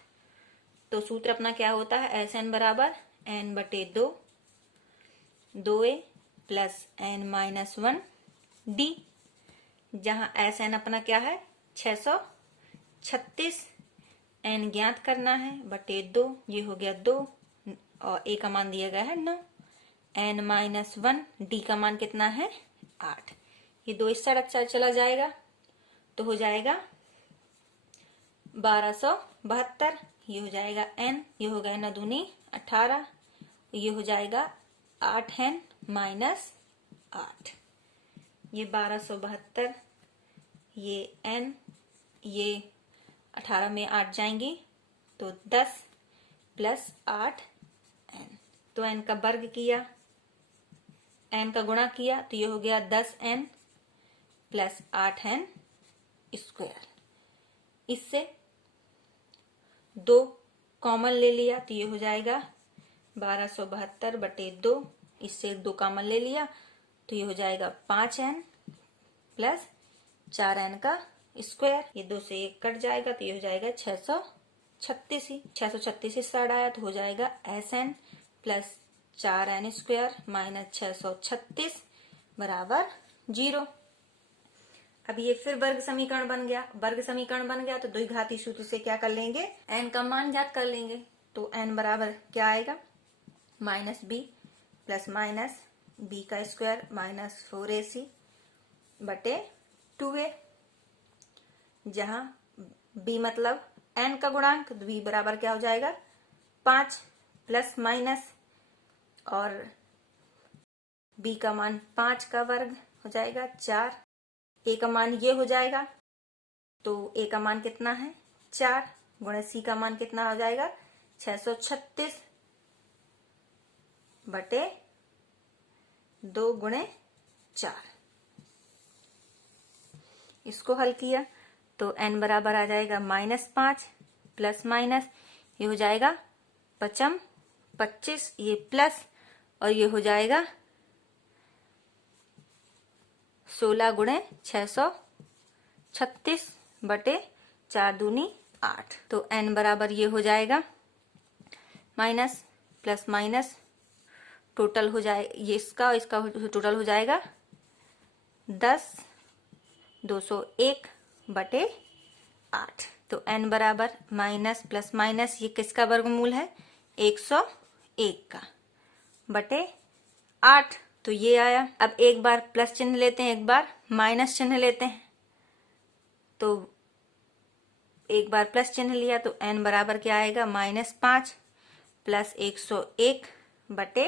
तो सूत्र अपना क्या होता है Sn बराबर n बटे 2, 2a प्लस n -1 डी, जहां एस एन अपना क्या है 636, एन ज्ञात करना है बटे 2, ये हो गया 2 और ए का मान दिया गया है 9, एन माइनस 1, डी का मान कितना है 8। ये 2 इस साइड चला जाएगा तो हो जाएगा 1272, ये हो जाएगा एन, ये हो गया 9 दूनी 18, ये हो जाएगा 8 एन माइनस 8, ये 1272, ये एन, ये 18 में 8 जाएंगी तो 10 प्लस 8 एन, तो एन का वर्ग किया, एन का गुणा किया तो ये हो गया 10 एन प्लस 8 एन स्क्वायर। इससे 2 कॉमन ले लिया तो ये हो जाएगा 1272 बटे 2, इससे 2 कॉमन ले लिया तो ये हो जाएगा 5 एन प्लस 4 एन का स्क्वायर, ये 2 से 1 कट जाएगा तो ये हो जाएगा 636 ही, 636 इस साइड आया तो हो जाएगा S N plus 4 N square minus 636 बराबर 0। अब ये फिर वर्ग समीकरण बन गया, वर्ग समीकरण बन गया तो द्विघाती सूत्र से क्या कर लेंगे, एन का मान ज्ञात कर लेंगे। तो एन बराबर क्या आएगा minus b plus minus b का स्क्वायर माइनस 4ac बटे 2a, जहां b मतलब n का गुणांक, तो b बराबर क्या हो जाएगा 5 प्लस माइनस और b का मान 5 का वर्ग हो जाएगा 4, a का मान ये हो जाएगा तो a का मान कितना है 4 गुणे c का मान कितना हो जाएगा 636 बटे 2 गुणे 4। इसको हल किया तो n बराबर आ जाएगा -5 प्लस माइनस, ये हो जाएगा 5 25, ये प्लस और ये हो जाएगा 16 गुणे 636 बटे 4 दूनी 8, तो n बराबर ये हो जाएगा माइनस प्लस माइनस टोटल हो जाए, ये इसका टोटल हो जाएगा 10 201 बटे 8, तो n बराबर माइनस प्लस माइनस ये किसका वर्गमूल है 101 का बटे 8, तो ये आया। अब एक बार प्लस चिन्ह लेते हैं, एक बार माइनस चिन्ह लेते हैं, तो एक बार प्लस चिन्ह लिया तो n बराबर क्या आएगा -5 प्लस 101 बटे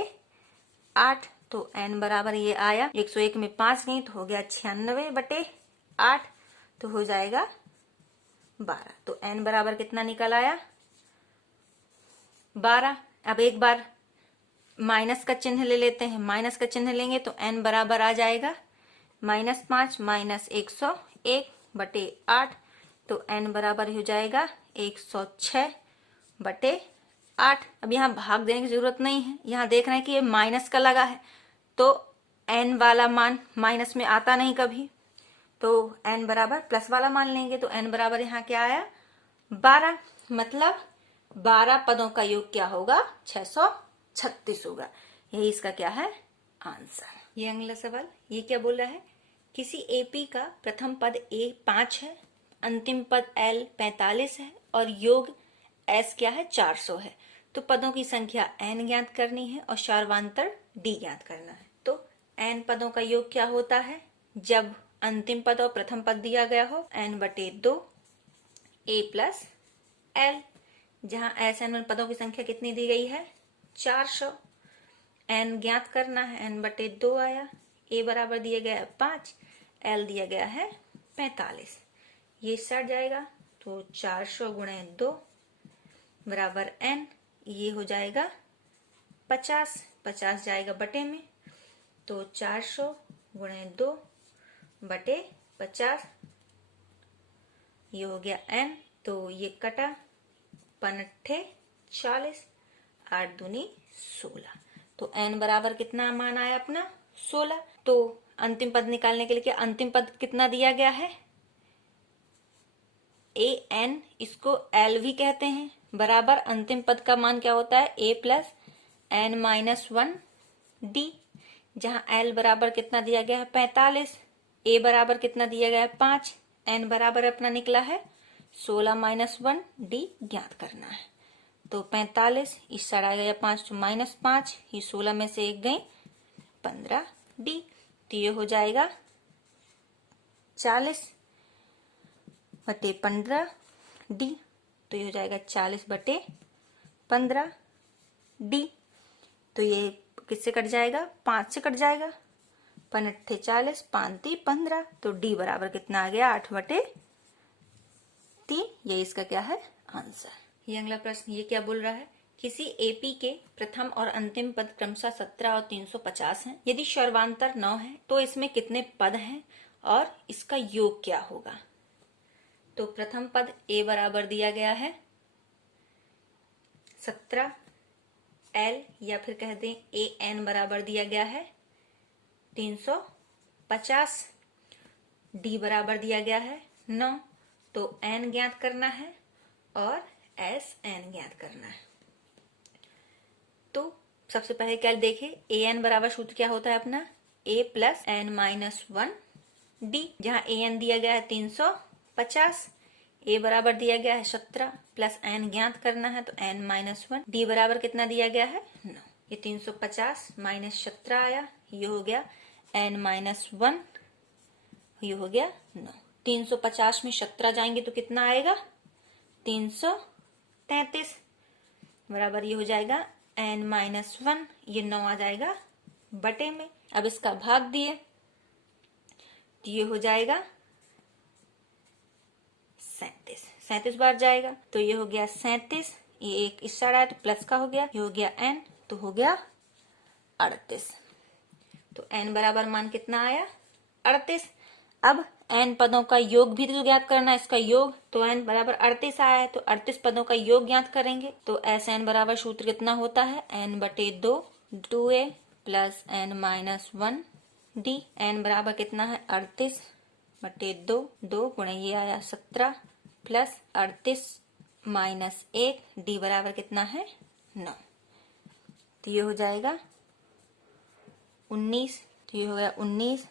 8, तो n बराबर ये आया 101 में 5 गई तो हो गया 96 बटे 8, तो हो जाएगा 12, तो n बराबर कितना निकल आया 12। अब एक बार माइनस का चिन्ह ले लेते हैं, माइनस का चिन्ह लेंगे तो n बराबर आ जाएगा -5 माइनस 101 बटे 8, तो n बराबर हो जाएगा 106 बटे 8। अब यहाँ भाग देने की जरूरत नहीं है, यहाँ देख रहे हैं कि ये माइनस का लगा है तो n वाला मान माइनस में आता नहीं कभी, तो n बराबर प्लस वाला मान लेंगे, तो n बराबर यहाँ क्या आया 12, मतलब 12 पदों का योग क्या होगा 636 होगा। यही इसका क्या है आंसर। ये अगला सवाल, ये क्या बोला है, किसी एपी का प्रथम पद a 5 है, अंतिम पद l 45 है और योग s क्या है 400 है, तो पदों की संख्या n ज्ञात करनी है और सार्वधातुक d ज्ञात करना है। तो n पदों का योग क्या होता है, जब अंतिम पद और प्रथम पद दिया गया हो n बटे 2 a प्लस l, जहां s n पदों की संख्या कितनी दी गई है 400, n ज्ञात करना है, n बटे 2 आया, a बराबर दिया गया है 5, l दिया गया है 45, ये सट जाएगा तो 400 गुणे 2 बराबर n, ये हो जाएगा 50, 50 जाएगा बटे में, तो 400 गुणे 2 बटे 50, ये हो गया n, तो ये कटा 5 40, 8 दूनी 16, तो n बराबर कितना मान आया अपना 16। तो अंतिम पद निकालने के लिए क्या, अंतिम पद कितना दिया गया है a n, इसको l भी कहते हैं, बराबर अंतिम पद का मान क्या होता है a plus n minus 1 d, जहां l बराबर कितना दिया गया है 45, ए बराबर कितना दिया गया है 5, एन बराबर अपना निकला है 16 माइनस 1, डी ज्ञात करना है। तो 45 इस साइड आ गया 5 तो -5, ये 16 में से 1 गई 15 डी। तो ये हो जाएगा 40 बटे 15 डी। तो ये हो जाएगा 40 बटे 15 डी। तो ये किससे कट जाएगा 5 से कट जाएगा, 5 40 5 15। तो डी बराबर कितना आ गया 8 बटे 3। ये इसका क्या है आंसर। ये अगला प्रश्न ये क्या बोल रहा है, किसी एपी के प्रथम और अंतिम पद क्रमशः 17 और 350 हैं। यदि सर्वांतर 9 है तो इसमें कितने पद हैं और इसका योग क्या होगा। तो प्रथम पद ए बराबर दिया गया है 17 एल, या फिर कह दें ए एन बराबर दिया गया है 350, डी बराबर दिया गया है 9। तो एन ज्ञात करना है और एस एन ज्ञात करना है। तो सबसे पहले क्या देखें, ए एन बराबर सूत्र क्या होता है अपना ए प्लस एन माइनस 1 डी। जहां ए एन दिया गया है 350, ए बराबर दिया गया है 17 प्लस एन ज्ञात करना है तो एन माइनस 1, डी बराबर कितना दिया गया है 9। ये 350 माइनस 17 आया, ये हो गया एन माइनस 1, ये हो गया 9। 350 में 17 जाएंगे तो कितना आएगा 333 बराबर ये हो जाएगा एन माइनस 1, ये 9 आ जाएगा बटे में। अब इसका भाग दिए तो ये हो जाएगा 37 बार जाएगा। तो ये हो गया 37, ये एक इस साइड आया तो प्लस का हो गया, ये हो गया एन तो हो गया 38। तो एन बराबर मान कितना आया 38। अब एन पदों का योग भी तो ज्ञात करना है, इसका योग। तो एन बराबर 38 आया है तो 38 पदों का योग ज्ञात करेंगे। तो एस एन बराबर सूत्र कितना होता है एन बटे 2 2a plus N minus 1 D. N बराबर कितना है 38 बटे 2 2 गुणे ये आया 17 प्लस 38 माइनस 1, डी बराबर कितना है 9। तो ये हो जाएगा 19, तो ये हो गया 19,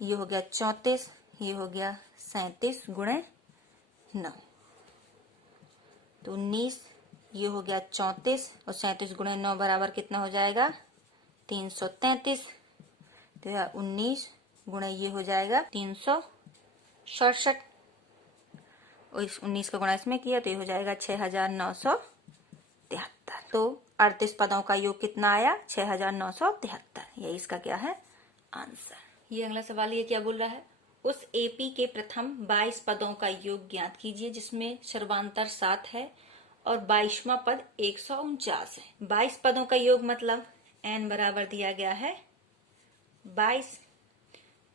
ये हो गया 34, ये हो गया 37 गुणे 9। तो 19 ये हो गया 34 और 37 गुणे 9 बराबर कितना हो जाएगा 333। तो यह 19 गुणे ये हो जाएगा 367 और इस 19 का गुणा इसमें किया तो ये हो जाएगा 6973। तो 38 पदों का योग कितना आया 6973। यही इसका क्या है आंसर। ये अगला सवाल ये क्या बोल रहा है, उस एपी के प्रथम 22 पदों का योग ज्ञात कीजिए जिसमें सर्वांतर 7 है और 22वां पद 149 है। 22 पदों का योग मतलब एन बराबर दिया गया है 22,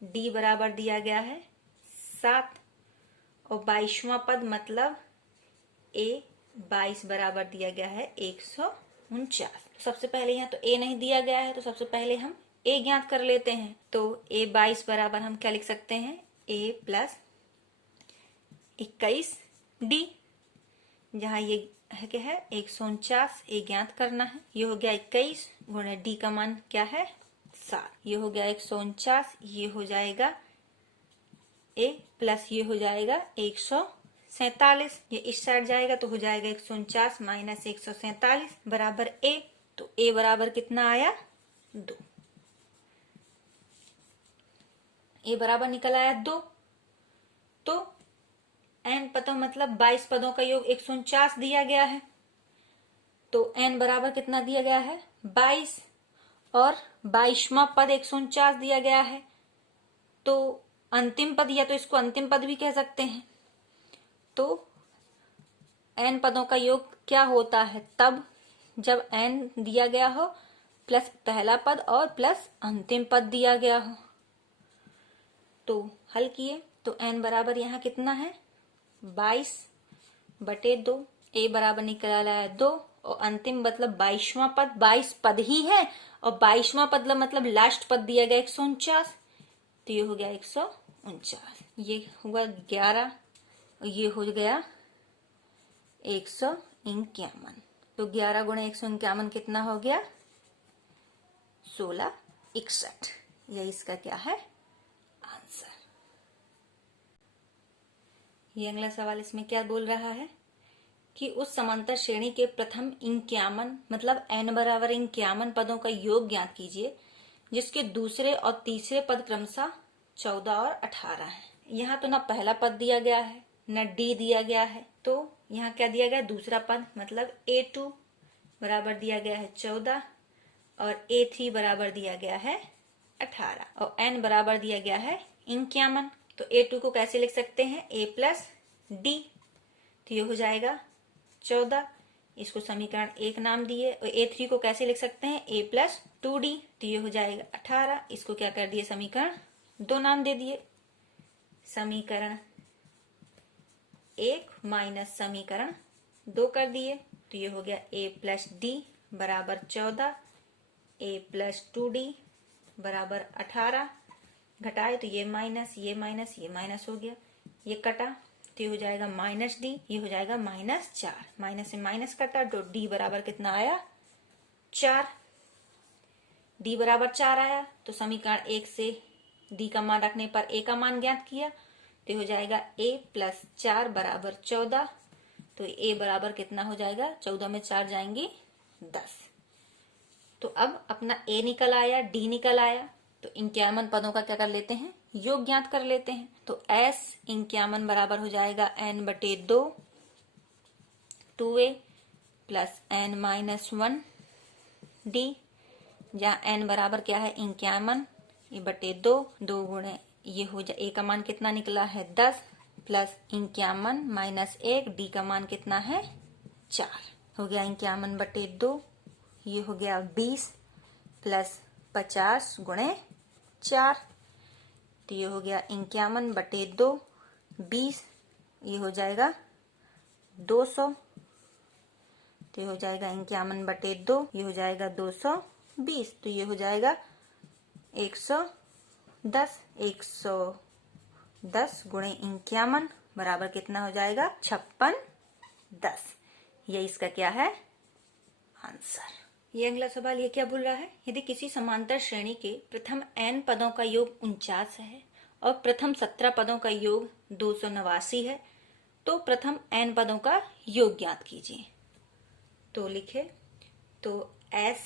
डी बराबर दिया गया है 7 और 22वां पद मतलब ए 22 बराबर दिया गया है 149। सबसे पहले यहाँ तो ए नहीं दिया गया है तो सबसे पहले हम ए ज्ञात कर लेते हैं। तो ए 22 बराबर हम क्या लिख सकते हैं ए प्लस 21 डी, जहां ये है क्या है 149, ए ज्ञात करना है। ये हो गया 21 गुणे डी का मान क्या है 7, ये हो गया 149, ये हो जाएगा ए प्लस ये हो जाएगा 147, ये इस साइड जाएगा तो हो जाएगा 149 माइनस 147 बराबर ए। तो ए बराबर कितना आया 2, ए बराबर निकल आया 2। तो एन पदों मतलब 22 पदों का योग 149 दिया गया है तो एन बराबर कितना दिया गया है 22 और 22वां पद 149 दिया गया है तो अंतिम पद, या तो इसको अंतिम पद भी कह सकते हैं। तो एन पदों का योग क्या होता है तब जब एन दिया गया हो प्लस पहला पद और प्लस अंतिम पद दिया गया हो। तो हल किए तो एन बराबर यहाँ कितना है 22 बटे 2, ए बराबर निकल आया है 2 और अंतिम मतलब 22वां पद, 22 पद ही है और 22वां पद मतलब लास्ट पद दिया गया 149 तो ये हो गया 149, ये हुआ 11 और ये हो गया 151। तो 11 गुणे 151 कितना हो गया 1661। यही इसका क्या है आंसर। आंसर। ये अगला सवाल इसमें क्या बोल रहा है कि उस समांतर श्रेणी के प्रथम 51 मतलब n बराबर 51 पदों का योग ज्ञात कीजिए जिसके दूसरे और तीसरे पद क्रमशः 14 और 18 है। यहाँ तो ना पहला पद दिया गया है न d दिया गया है, तो यहाँ क्या दिया गया, दूसरा पद मतलब a2 बराबर दिया गया है 14 और a3 बराबर दिया गया है 18 और n बराबर दिया गया है 51। तो a2 को कैसे लिख सकते हैं, a प्लस डी, तो ये हो जाएगा 14, इसको समीकरण 1 नाम दिए। और a3 को कैसे लिख सकते हैं, a प्लस 2d, तो ये हो जाएगा 18, इसको क्या कर दिए, समीकरण 2 नाम दे दिए। समीकरण 1 माइनस समीकरण 2 कर दिए, तो ये हो गया a प्लस डी बराबर 14, a प्लस 2d बराबर 18, घटाए तो ये माइनस ये माइनस ये माइनस हो गया, ये कटा तो ये हो जाएगा माइनस डी, ये हो जाएगा -4, माइनस से माइनस कटा तो डी बराबर कितना आया 4, डी बराबर 4 आया। तो समीकरण 1 से डी का मान रखने पर ए का मान ज्ञात किया, तो हो जाएगा a प्लस 4 बराबर 14, तो a बराबर कितना हो जाएगा, 14 में 4 जाएंगी 10। तो अब अपना a निकल आया, d निकल आया, तो 51 पदों का क्या कर लेते हैं, योग ज्ञात कर लेते हैं। तो s 51 बराबर हो जाएगा n बटे 2 2a plus n minus 1 d, जहाँ n बराबर क्या है 51 ये बटे 2, 2 गुणे ये हो जाए, a का मान कितना निकला है 10 प्लस 51 माइनस 1, d का मान कितना है 4, हो गया 51 बटे 2, ये हो गया 20 प्लस 50 गुणे 4, तो ये हो गया 51 बटे 2 20, ये हो जाएगा 200, तो ये हो जाएगा 51 बटे 2, ये हो जाएगा 220, तो ये हो जाएगा 110, 110 गुणे 51 बराबर कितना हो जाएगा 56 10, ये इसका क्या है आंसर। ये अगला सवाल ये क्या बोल रहा है, यदि किसी समांतर श्रेणी के प्रथम n पदों का योग 49 है और प्रथम 17 पदों का योग 289 है तो प्रथम n पदों का योग ज्ञात कीजिए। तो लिखे, तो s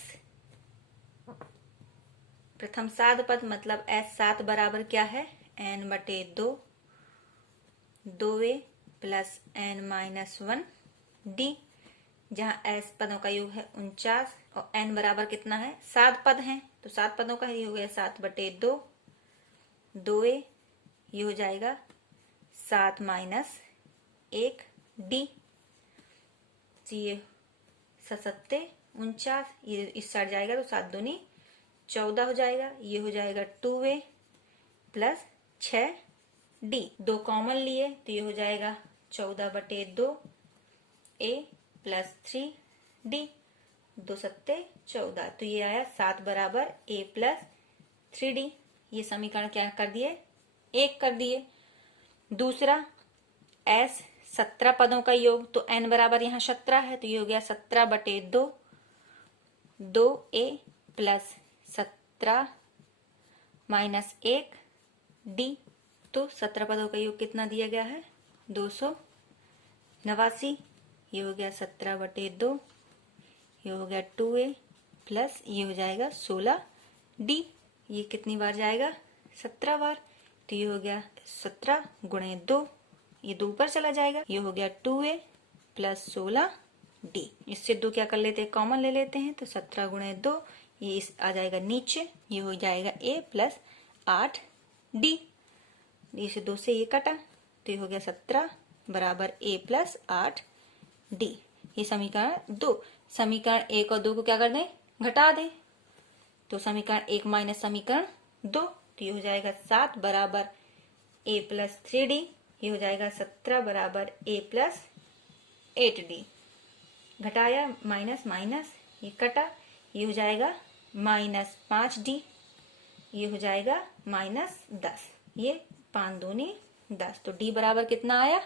प्रथम 7 पद मतलब s7 बराबर क्या है n बटे 2 2a plus n minus 1 d, जहाँ s पदों का योग है 49 और n बराबर कितना है 7 पद हैं, तो 7 पदों का ही हो गया 7 बटे 2 2a, ये हो जाएगा 7 माइनस 1 d, ये 7 49, ये इस साइड जाएगा तो 7 दूनी 14 हो जाएगा, ये हो जाएगा 2a प्लस 6d, 2 कॉमन लिए तो ये हो जाएगा 14 बटे 2 a प्लस 3d, 2 सत्ते 14, तो ये आया 7 बराबर a प्लस 3d, ये समीकरण क्या कर दिए 1 कर दिए। दूसरा s 17 पदों का योग, तो n बराबर यहाँ 17 है, तो ये हो गया 17 बटे 2 2a प्लस 17 माइनस 1d, तो 17 पदों का योग कितना दिया गया है 289, ये हो गया 17 बटे 2, ये हो गया 2a प्लस ये हो जाएगा 16d, ये कितनी बार जाएगा 17 बार, तो ये हो गया 17 गुणे 2, ये 2 पर चला जाएगा, ये हो गया 2a प्लस 16d, इससे 2 क्या कर लेते हैं कॉमन ले लेते हैं, तो 17 गुणे 2 ये इस आ जाएगा नीचे, ये हो जाएगा a प्लस 8d, इसे 2 से ये कटा तो ये हो गया 17 बराबर a प्लस 8d, ये समीकरण 2। समीकरण 1 और 2 को क्या कर दें घटा दें, तो समीकरण 1 माइनस समीकरण 2, तो ये हो जाएगा 7 बराबर a प्लस 3d, ये हो जाएगा 17 बराबर a प्लस 8d, घटाया माइनस माइनस ये कटा, ये हो जाएगा माइनस 5d, ये हो जाएगा माइनस 10, ये 5 दूनी 10, तो d बराबर कितना आया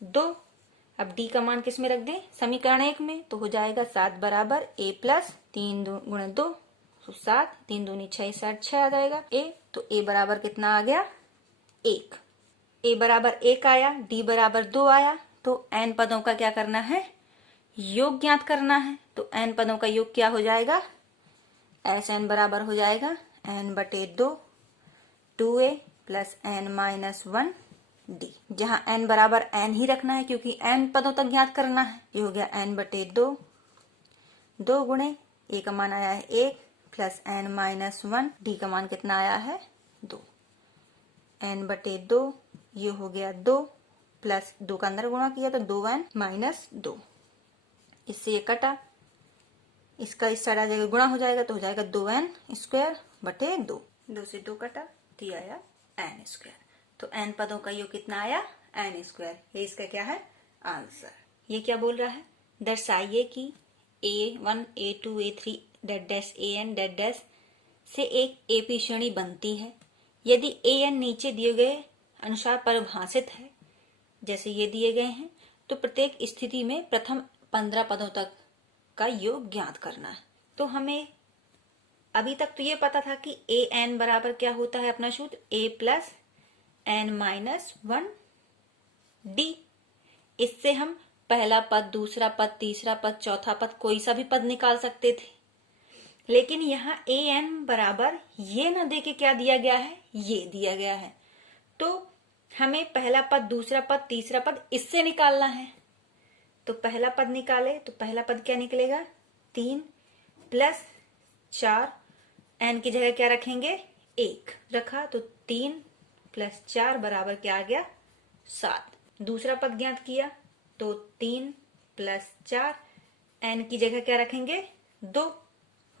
2। अब d का मान किस में रख दें समीकरण 1 में, तो हो जाएगा 7 बराबर a प्लस 3 गुणे 2 तो 7, 3 दूनी 6, 7, 6 आ जाएगा ए। तो ए बराबर कितना आ गया 1। ए बराबर 1 आया, डी बराबर 2 आया। तो n पदों का क्या करना है, योग ज्ञात करना है। तो n पदों का योग क्या हो जाएगा, एस एन बराबर हो जाएगा n/2 2a plus n-1 D. जहां n बराबर n ही रखना है क्योंकि n पदों तक ज्ञात करना है। ये हो गया n/2, 2 गुणे a का मान आया है 1 प्लस n-1, डी का मान कितना आया है 2। n/2 ये हो गया 2 प्लस 2 का अंदर गुणा किया तो 2n-2। इससे ये कटा, इसका इस साइड आ जाएगा, गुणा हो जाएगा तो हो जाएगा 2n² 2 से 2 कटा तो ये आया n²। तो n पदों का योग कितना आया n²। ये इसका क्या है आंसर। ये क्या बोल रहा है, दर्शाइए कि a1 a2 a3 dash dash an dash dash से एक एपी श्रेणी बनती है यदि an नीचे दिए गए अनुसार परिभाषित है जैसे ये दिए गए हैं, तो प्रत्येक स्थिति में प्रथम 15 पदों तक का योग ज्ञात करना है। तो हमें अभी तक तो ये पता था कि ए एन बराबर क्या होता है, अपना सूत्र a प्लस n-1 डी। इससे हम पहला पद, दूसरा पद, तीसरा पद, चौथा पद, कोई सा भी पद निकाल सकते थे। लेकिन यहाँ ए एन बराबर ये ना दे के क्या दिया गया है, ये दिया गया है। तो हमें पहला पद, दूसरा पद, तीसरा पद इससे निकालना है। तो पहला पद निकाले तो पहला पद क्या निकलेगा 3 प्लस 4, n की जगह क्या रखेंगे 1 रखा तो 3 प्लस 4 बराबर क्या आ गया 7। दूसरा पद ज्ञात किया तो 3 प्लस 4, n की जगह क्या रखेंगे 2,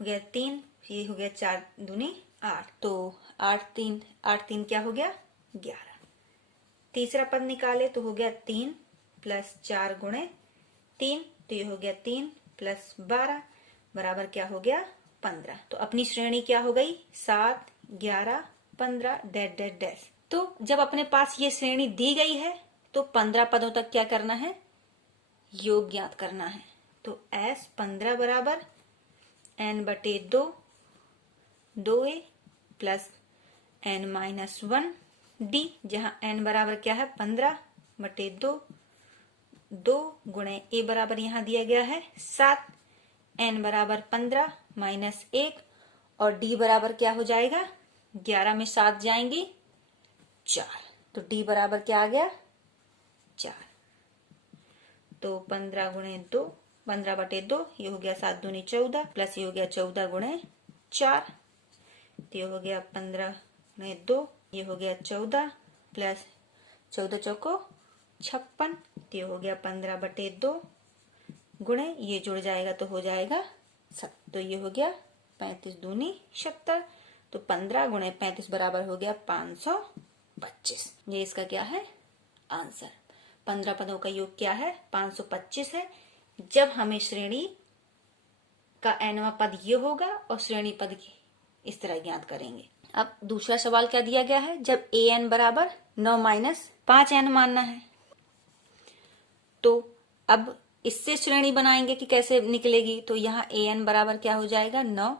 हो गया 3, ये हो गया 4 दूनी 8। तो 8 3 क्या हो गया 11। तीसरा पद निकाले तो हो गया 3 प्लस 4 गुणे 3, तो ये हो गया 3 प्लस 12 बराबर क्या हो गया 15। तो अपनी श्रेणी क्या हो गई 7 11 15 डैश डैश डैश। तो जब अपने पास ये श्रेणी दी गई है तो 15 पदों तक क्या करना है, योग ज्ञात करना है। तो s 15 बराबर n/2 2a plus n-1 D. जहां n बराबर क्या है 15/2, 2 गुणे a बराबर यहां दिया गया है 7, n बराबर 15 माइनस 1 और d बराबर क्या हो जाएगा 11 में 7 जाएंगी 4। तो d बराबर क्या आ गया 4। तो 15 गुणे 2 15/2 ये हो गया 7 दूनी 14 प्लस ये हो गया 14 गुणे 4, तो ये हो गया 15 गुणे 2 ये हो गया 14 प्लस 14 चौको 56, तो ये हो गया 15/2 गुणे ये जुड़ जाएगा तो हो जाएगा 7। तो ये हो गया 35 दूनी 70। तो 15 गुणे 35 बराबर हो गया 525। ये इसका क्या है आंसर। 15 पदों का योग क्या है 525 है। जब हमें श्रेणी का nवां पद ये होगा और श्रेणी पद की इस तरह ज्ञात करेंगे। अब दूसरा सवाल क्या दिया गया है, जब ए एन बराबर 9 माइनस 5n मानना है तो अब इससे श्रेणी बनाएंगे कि कैसे निकलेगी। तो यहाँ ए एन बराबर क्या हो जाएगा 9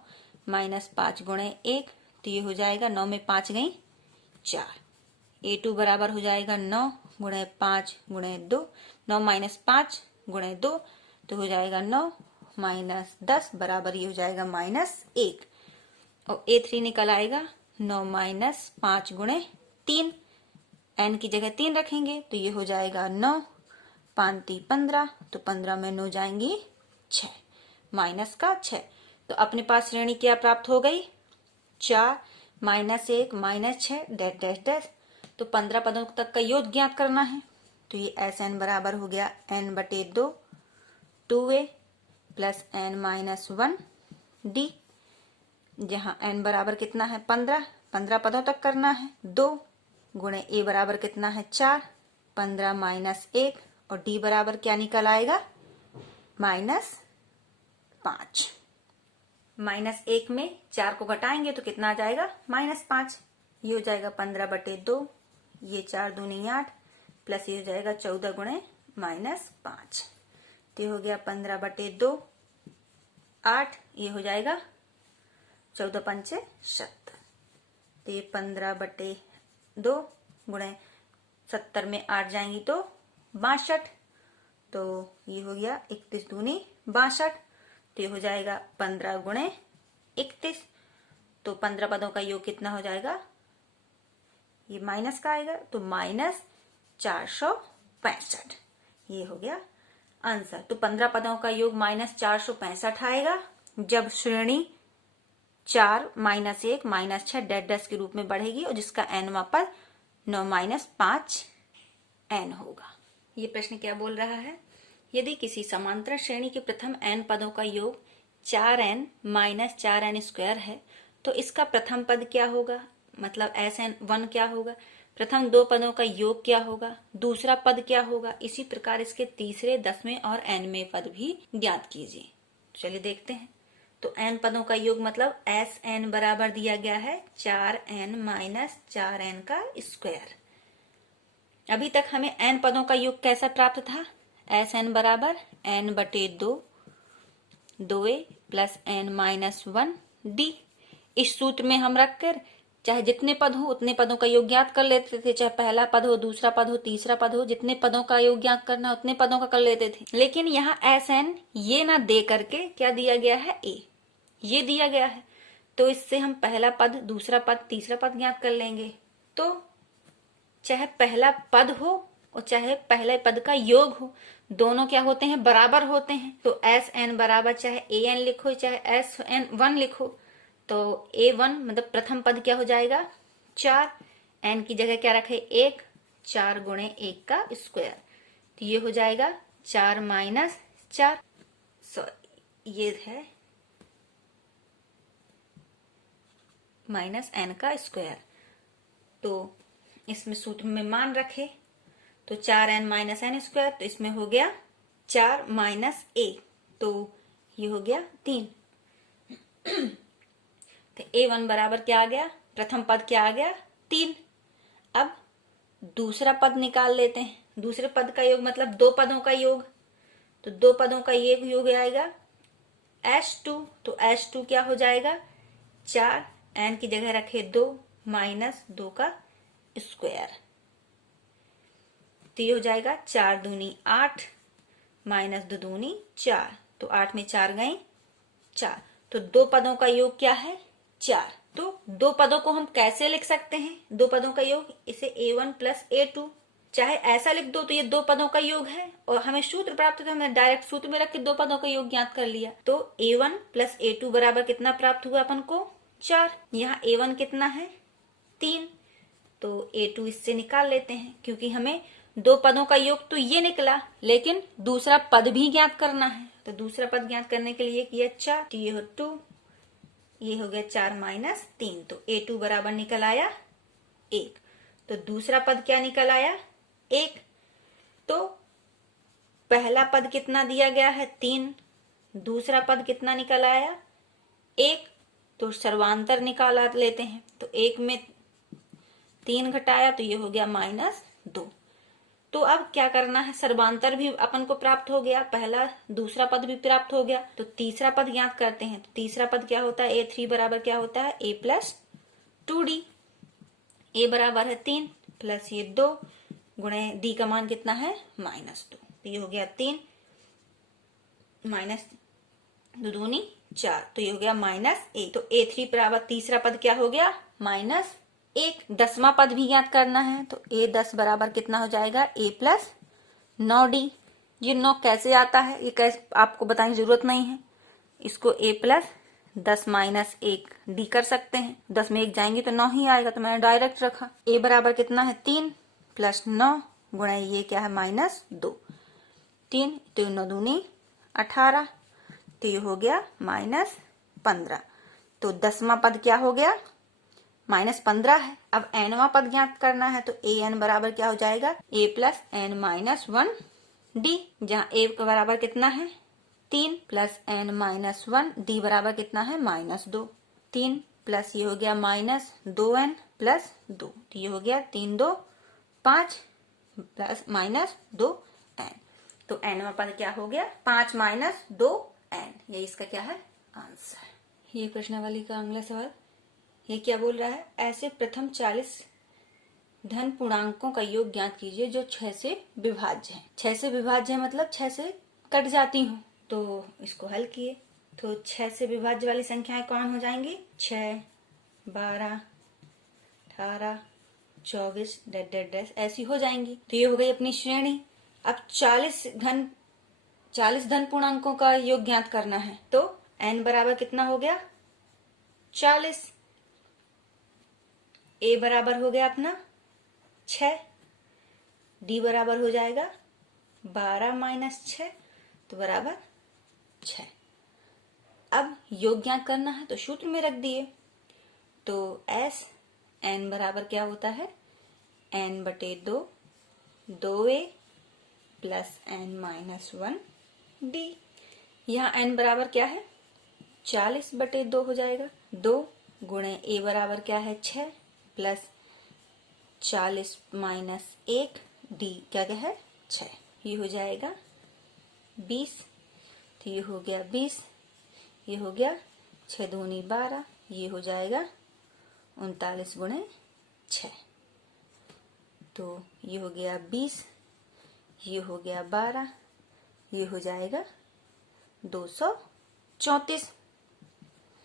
माइनस 5 गुणे 1, तो ये हो जाएगा 9 में 5 गई 4। a2 बराबर हो जाएगा 9 गुणे 5 गुणे 2, 9 माइनस 5 गुणे 2 तो हो जाएगा 9 माइनस 10 बराबर ये हो जाएगा -1 और a3 निकल आएगा 9 माइनस 5 गुणे 3, n की जगह 3 रखेंगे तो ये हो जाएगा 9 5 3 15, तो 15 में 9 जाएंगी 6 माइनस का 6। तो अपने पास श्रेणी क्या प्राप्त हो गई 4 minus 1 minus 6 dash dash dash. तो 15 पदों तक का योग ज्ञात करना है। तो ये एस एन बराबर हो गया n/2 2a plus n-1 D. जहां n बराबर कितना है 15 पदों तक करना है। 2 गुणे a बराबर कितना है 4, 15 माइनस 1 और d बराबर क्या निकल आएगा -5। -1 में 4 को घटाएंगे तो कितना आ जाएगा -5। ये हो जाएगा 15/2, ये 4 दूनी 8 प्लस ये हो जाएगा 14 गुणे -5, तो ये हो गया 15/2 8, ये हो जाएगा 14 पंचे 70, तो ये 15/2 गुणे 70 में 8 जाएंगी तो 62, तो ये हो गया 31 दूनी 62, तो ये हो जाएगा 15 गुणे 31, तो 15 पदों का योग कितना हो जाएगा, ये माइनस का आएगा तो -465, ये हो गया आंसर। तो 15 पदों का योग -465 आएगा जब श्रेणी 4 -1 -6 डैश के रूप में बढ़ेगी और जिसका nवां पद 9 - 5 n होगा। ये प्रश्न क्या बोल रहा है, यदि किसी समांतर श्रेणी के प्रथम n पदों का योग 4n - 4n² है तो इसका प्रथम पद क्या होगा, मतलब Sn1 क्या होगा, प्रथम 2 पदों का योग क्या होगा, दूसरा पद क्या होगा, इसी प्रकार इसके तीसरे, 10वें और nवें पद भी ज्ञात कीजिए। चलिए देखते हैं। तो n पदों का योग मतलब Sn बराबर दिया गया है 4n - 4n²। अभी तक हमें n पदों का योग कैसा प्राप्त था, Sn बराबर n/2 2a + n - 1d। इस सूत्र में हम रखकर चाहे जितने पद हो उतने पदों का योग ज्ञात कर लेते थे, चाहे पहला पद हो, दूसरा पद हो, तीसरा पद हो, जितने पदों का योग ज्ञात करना उतने पदों का कर लेते थे। लेकिन यहाँ Sn ये ना दे करके क्या दिया गया है, a ये दिया गया है, तो इससे हम पहला पद, दूसरा पद, तीसरा पद ज्ञात कर लेंगे। तो चाहे पहला पद हो और चाहे पहले पद का योग हो, दोनों क्या होते हैं, बराबर होते हैं। तो Sn बराबर चाहे an लिखो चाहे Sn1 लिखो, तो a1 मतलब प्रथम पद क्या हो जाएगा 4, n की जगह क्या रखे 1, 4 गुणे 1 का स्क्वायर, तो ये हो जाएगा 4 - 4, ये है -n²। तो इसमें सूत्र में मान रखे तो 4n - n², तो इसमें हो गया 4 - a, तो ये हो गया 3। तो a1 बराबर क्या आ गया, प्रथम पद क्या आ गया 3। अब दूसरा पद निकाल लेते हैं, दूसरे पद का योग मतलब 2 पदों का योग, तो 2 पदों का एक योग आएगा S2, तो S2 क्या हो जाएगा 4, n की जगह रखे 2 - 2 का स्क्वायर, तो ये हो जाएगा 4 दूनी 8 -2 दूनी 4, तो 8 में 4 गए 4, तो 2 पदों का योग क्या है 4। तो 2 पदों को हम कैसे लिख सकते हैं, 2 पदों का योग, इसे a1 + a2, चाहे ऐसा लिख दो तो ये 2 पदों का योग है, और हमें सूत्र प्राप्त था, हमने डायरेक्ट सूत्र में रख के 2 पदों का योग ज्ञात कर लिया। तो a1 + a2 बराबर कितना प्राप्त हुआ अपन को 4, यहाँ a1 कितना है 3, तो a2 इससे निकाल लेते हैं, क्योंकि हमें 2 पदों का योग तो ये निकला, लेकिन दूसरा पद भी ज्ञात करना है, तो दूसरा पद ज्ञात करने के लिए किया 4, तो ये हो 2, ये हो गया 4 - 3, तो a2 बराबर निकल आया 1, तो दूसरा पद क्या निकल आया 1। तो पहला पद कितना दिया गया है 3, दूसरा पद कितना निकल आया 1, तो सर्वांतर निकाला लेते हैं, तो 1 में 3 घटाया तो ये हो गया -2। तो अब क्या करना है, सर्वांतर भी अपन को प्राप्त हो गया, पहला दूसरा पद भी प्राप्त हो गया, तो तीसरा पद ज्ञात करते हैं। तो तीसरा पद क्या होता है, a3 बराबर क्या होता है a + 2d, a बराबर है 3 प्लस ये 2 गुणे d का मान कितना है -2, तो ये हो गया 3 - 2 दूनी 4, तो ये हो गया -1, तो a3 बराबर तीसरा पद क्या हो गया -1। 10वां पद भी ज्ञात करना है, तो a10 बराबर कितना हो जाएगा a + 9d। ये 9 कैसे आता है, ये कैसे आपको बताने की जरूरत नहीं है, इसको a + 10 - 1d कर सकते हैं, 10 में 1 जाएंगे तो 9 ही आएगा, तो मैंने डायरेक्ट रखा। a बराबर कितना है 3 + 9 गुणा ये क्या है -2, 3, तो 9 दूनी 18, तो ये हो गया -15। तो 10वां पद क्या हो गया -15 है। अब nवां पद ज्ञात करना है, तो an बराबर क्या हो जाएगा a + n - 1d, जहाँ a का बराबर कितना है 3 + n - 1d बराबर कितना है -2, 3 प्लस ये हो गया -2n + 2, तो ये हो गया 3 2 5 प्लस -2n, तो nवां पद क्या हो गया 5 - 2n, ये इसका क्या है आंसर। ये प्रश्नावली का अगला सवाल, ये क्या बोल रहा है? ऐसे प्रथम 40 धन पूर्णांकों का योग ज्ञात कीजिए जो 6 से विभाज्य है। 6 से विभाज्य है मतलब 6 से कट जाती हूँ। तो इसको हल किए तो 6 से विभाज्य वाली संख्याएं कौन हो जाएंगी? 6, 12, 18, 24 डैश डैश डैश ऐसी हो जाएंगी। तो ये हो गई अपनी श्रेणी। अब 40 धन पूर्णांकों का योग ज्ञात करना है। तो n बराबर कितना हो गया? 40। a बराबर हो गया अपना 6, d बराबर हो जाएगा 12 माइनस 6 तो बराबर 6। अब योग ज्ञात करना है तो सूत्र में रख दिए। तो s n बराबर क्या होता है? n बटे 2 2a plus n minus 1 d। यहाँ n बराबर क्या है? 40 बटे 2 हो जाएगा। 2 गुणे a बराबर क्या है? 6 प्लस 40 माइनस 1 d क्या है? 6। ये हो जाएगा 20। तो ये हो गया 20, ये हो गया 6 दूनी 12, ये हो जाएगा 39 गुणे 6। तो ये हो गया 20, ये हो गया 12, ये हो जाएगा 234।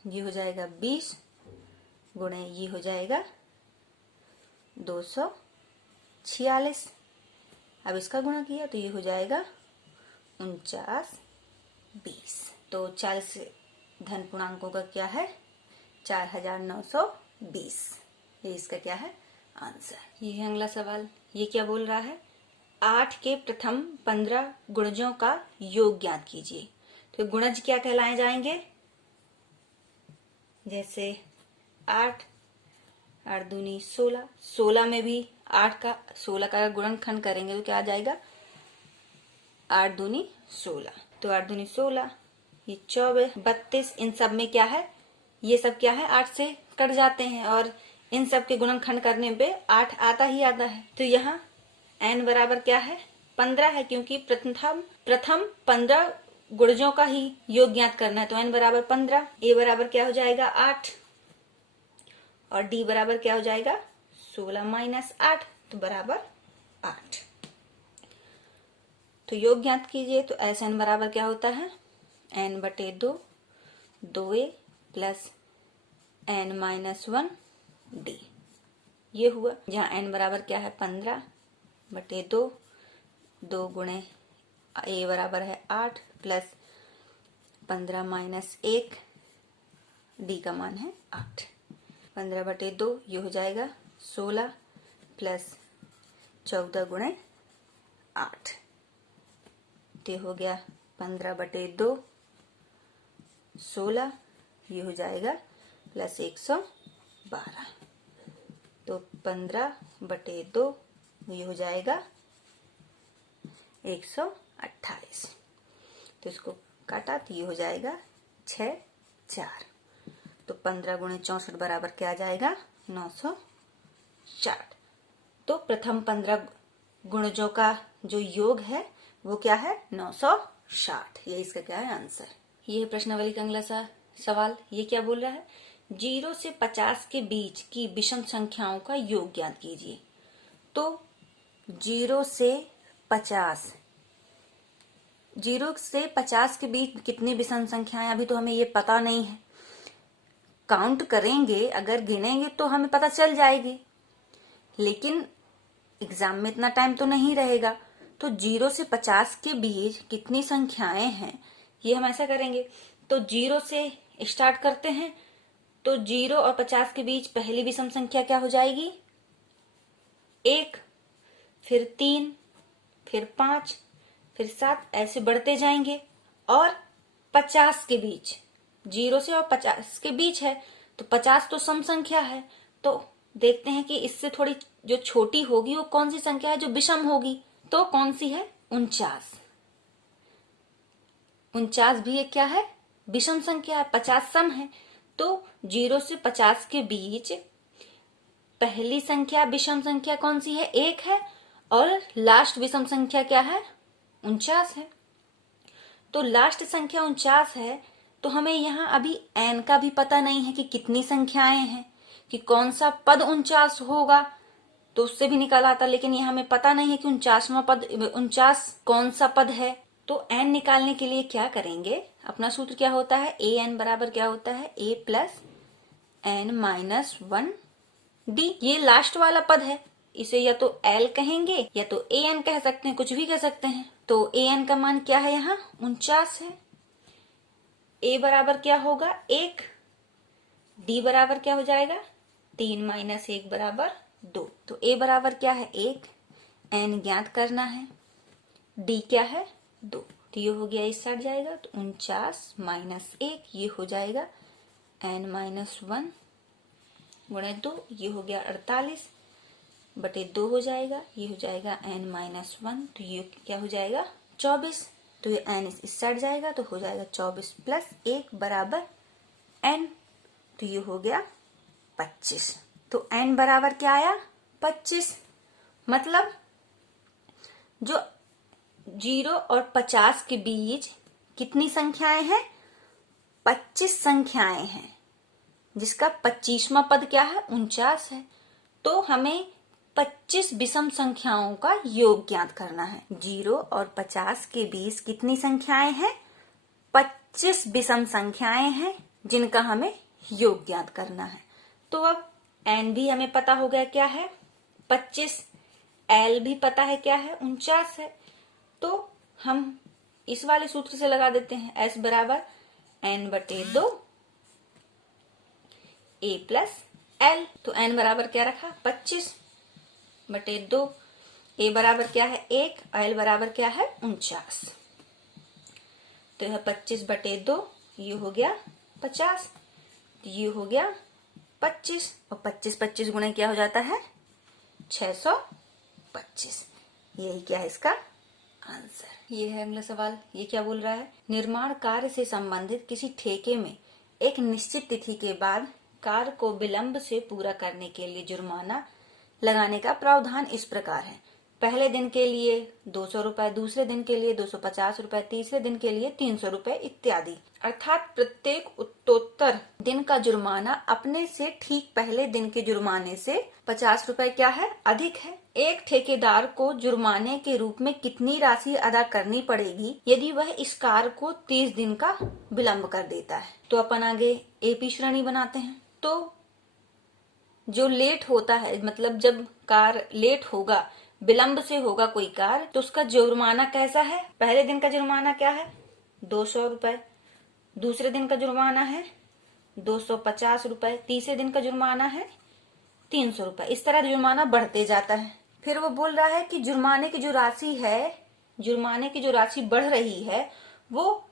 ये हो जाएगा 20 गुणे ये हो जाएगा 246। अब इसका गुणा किया तो ये हो जाएगा 49 20। तो 40 धन पूर्णांकों का क्या है? 4920। ये इसका क्या है? आंसर। ये है अगला सवाल। ये क्या बोल रहा है? 8 के प्रथम 15 गुणजों का योग ज्ञात कीजिए। तो गुणज क्या कहलाए जाएंगे? जैसे 8 8 दूनी 16, 16 में भी 16 का गुणनखंड करेंगे तो क्या आ जाएगा? 8 दूनी 16। तो 8 दूनी 16, ये 24, 32, इन सब में क्या है? ये सब क्या है? 8 से कट जाते हैं और इन सब के गुणनखंड करने पे 8 आता ही आता है। तो यहाँ n बराबर क्या है? 15 है, क्योंकि प्रथम 15 गुणजों का ही योग ज्ञात करना है। तो n बराबर 15, a बराबर क्या हो जाएगा? 8 और d बराबर क्या हो जाएगा? 16 माइनस 8 तो बराबर 8। तो योग ज्ञात कीजिए। तो एस एन बराबर क्या होता है? n बटे 2 2a plus n minus 1 d। ये हुआ। जहाँ n बराबर क्या है? 15 बटे 2, 2 गुणे a बराबर है 8 प्लस 15 माइनस 1 d का मान है 8। 15 बटे 2 ये हो जाएगा 16 प्लस 14 गुणे 8। तो हो गया 15 बटे 2 16, ये हो जाएगा प्लस 112। तो 15 बटे 2 ये हो जाएगा 128। तो इसको काटा तो ये हो जाएगा 6 4। तो 15 गुणे 64 बराबर क्या आ जाएगा? 960। तो प्रथम 15 गुणजों का जो योग है वो क्या है? 960। ये इसका क्या है? आंसर। ये है प्रश्नावली का अगला सवाल। ये क्या बोल रहा है? 0 से 50 के बीच की विषम संख्याओं का योग ज्ञात कीजिए। तो 0 से 50 के बीच कितनी विषम संख्याएं, अभी तो हमें ये पता नहीं है। काउंट करेंगे, अगर गिनेंगे तो हमें पता चल जाएगी, लेकिन एग्जाम में इतना टाइम तो नहीं रहेगा। तो 0 से 50 के बीच कितनी संख्याएं हैं ये हम ऐसा करेंगे। तो 0 से स्टार्ट करते हैं। तो 0 और 50 के बीच पहली विषम संख्या क्या हो जाएगी? 1, फिर 3, फिर 5, फिर 7, ऐसे बढ़ते जाएंगे। और 50 के बीच, 0 से और 50 के बीच है तो 50 तो सम संख्या है। तो देखते हैं कि इससे थोड़ी जो छोटी होगी वो कौन सी संख्या है जो विषम होगी। तो कौन सी है? 49। 49 भी एक क्या है? विषम संख्या है। 50 सम है। तो 0 से 50 के बीच पहली संख्या विषम संख्या कौन सी है? 1 है। और लास्ट विषम संख्या क्या है? 49 है। तो लास्ट संख्या 49 है, तो हमें यहाँ अभी n का भी पता नहीं है कि कितनी संख्याएं हैं, कि कौन सा पद 49 होगा, तो उससे भी निकल आता। लेकिन ये हमें पता नहीं है कि 49वां पद 49 कौन सा पद है। तो n निकालने के लिए क्या करेंगे, अपना सूत्र क्या होता है, ए एन बराबर क्या होता है, a plus n minus 1d। ये लास्ट वाला पद है, इसे या तो l कहेंगे या तो a n कह सकते हैं, कुछ भी कह सकते हैं। तो a n का मान क्या है, यहाँ 49 है। a बराबर क्या होगा, 1। d बराबर क्या हो जाएगा, 3 माइनस 1 बराबर 2। तो a बराबर क्या है, 1, n ज्ञात करना है, d क्या है, 2। तो ये हो गया, इस साइड जाएगा तो 49 माइनस 1, ये हो जाएगा n माइनस 1 गुणे 2, ये हो गया 48 बटे 2 हो जाएगा, ये हो जाएगा n माइनस 1, तो ये क्या हो जाएगा 24। तो ये n इस साइड जाएगा तो हो जाएगा 24 प्लस 1 बराबर n, तो ये हो गया 25। तो n बराबर क्या आया, 25। मतलब जो 0 और 50 के बीच कितनी संख्याएं हैं, 25 संख्याएं हैं, जिसका 25वां पद क्या है, 49 है। तो हमें 25 विषम संख्याओं का योग ज्ञात करना है। 0 और 50 के बीच कितनी संख्याएं हैं, 25 विषम संख्याएं हैं, जिनका हमें योग ज्ञात करना है। तो अब n भी हमें पता हो गया क्या है, 25, l भी पता है क्या है, 49 है। तो हम इस वाले सूत्र से लगा देते हैं, s बराबर n बटे 2 a प्लस l। तो n बराबर क्या रखा, 25 बटे 2, a बराबर क्या है 1, l बराबर क्या है 49। तो यह 25 बटे 2, ये हो गया 50, ये हो गया 25, और 25 गुणे क्या हो जाता है, 625। यही क्या है इसका आंसर। ये है अगला सवाल। ये क्या बोल रहा है, निर्माण कार्य से संबंधित किसी ठेके में एक निश्चित तिथि के बाद कार्य को विलंब से पूरा करने के लिए जुर्माना लगाने का प्रावधान इस प्रकार है। पहले दिन के लिए 200 रुपए, दूसरे दिन के लिए 250 रुपए, तीसरे दिन के लिए 300 रुपए इत्यादि। अर्थात प्रत्येक उत्तरोत्तर दिन का जुर्माना अपने से ठीक पहले दिन के जुर्माने से 50 रुपए क्या है, अधिक है। एक ठेकेदार को जुर्माने के रूप में कितनी राशि अदा करनी पड़ेगी यदि वह इस कार्य को 30 दिन का विलंब कर देता है। तो अपन आगे एपी श्रेणी बनाते हैं। तो जो लेट होता है, मतलब जब कार लेट होगा, विलंब से होगा कोई कार, तो उसका जुर्माना कैसा है। पहले दिन का जुर्माना क्या है, 200 रुपए, दूसरे दिन का जुर्माना है 250 रुपए, तीसरे दिन का जुर्माना है 300 रुपए। इस तरह जुर्माना बढ़ते जाता है। फिर वो बोल रहा है कि जुर्माने की जो राशि है, जुर्माने की जो राशि बढ़ रही है, वो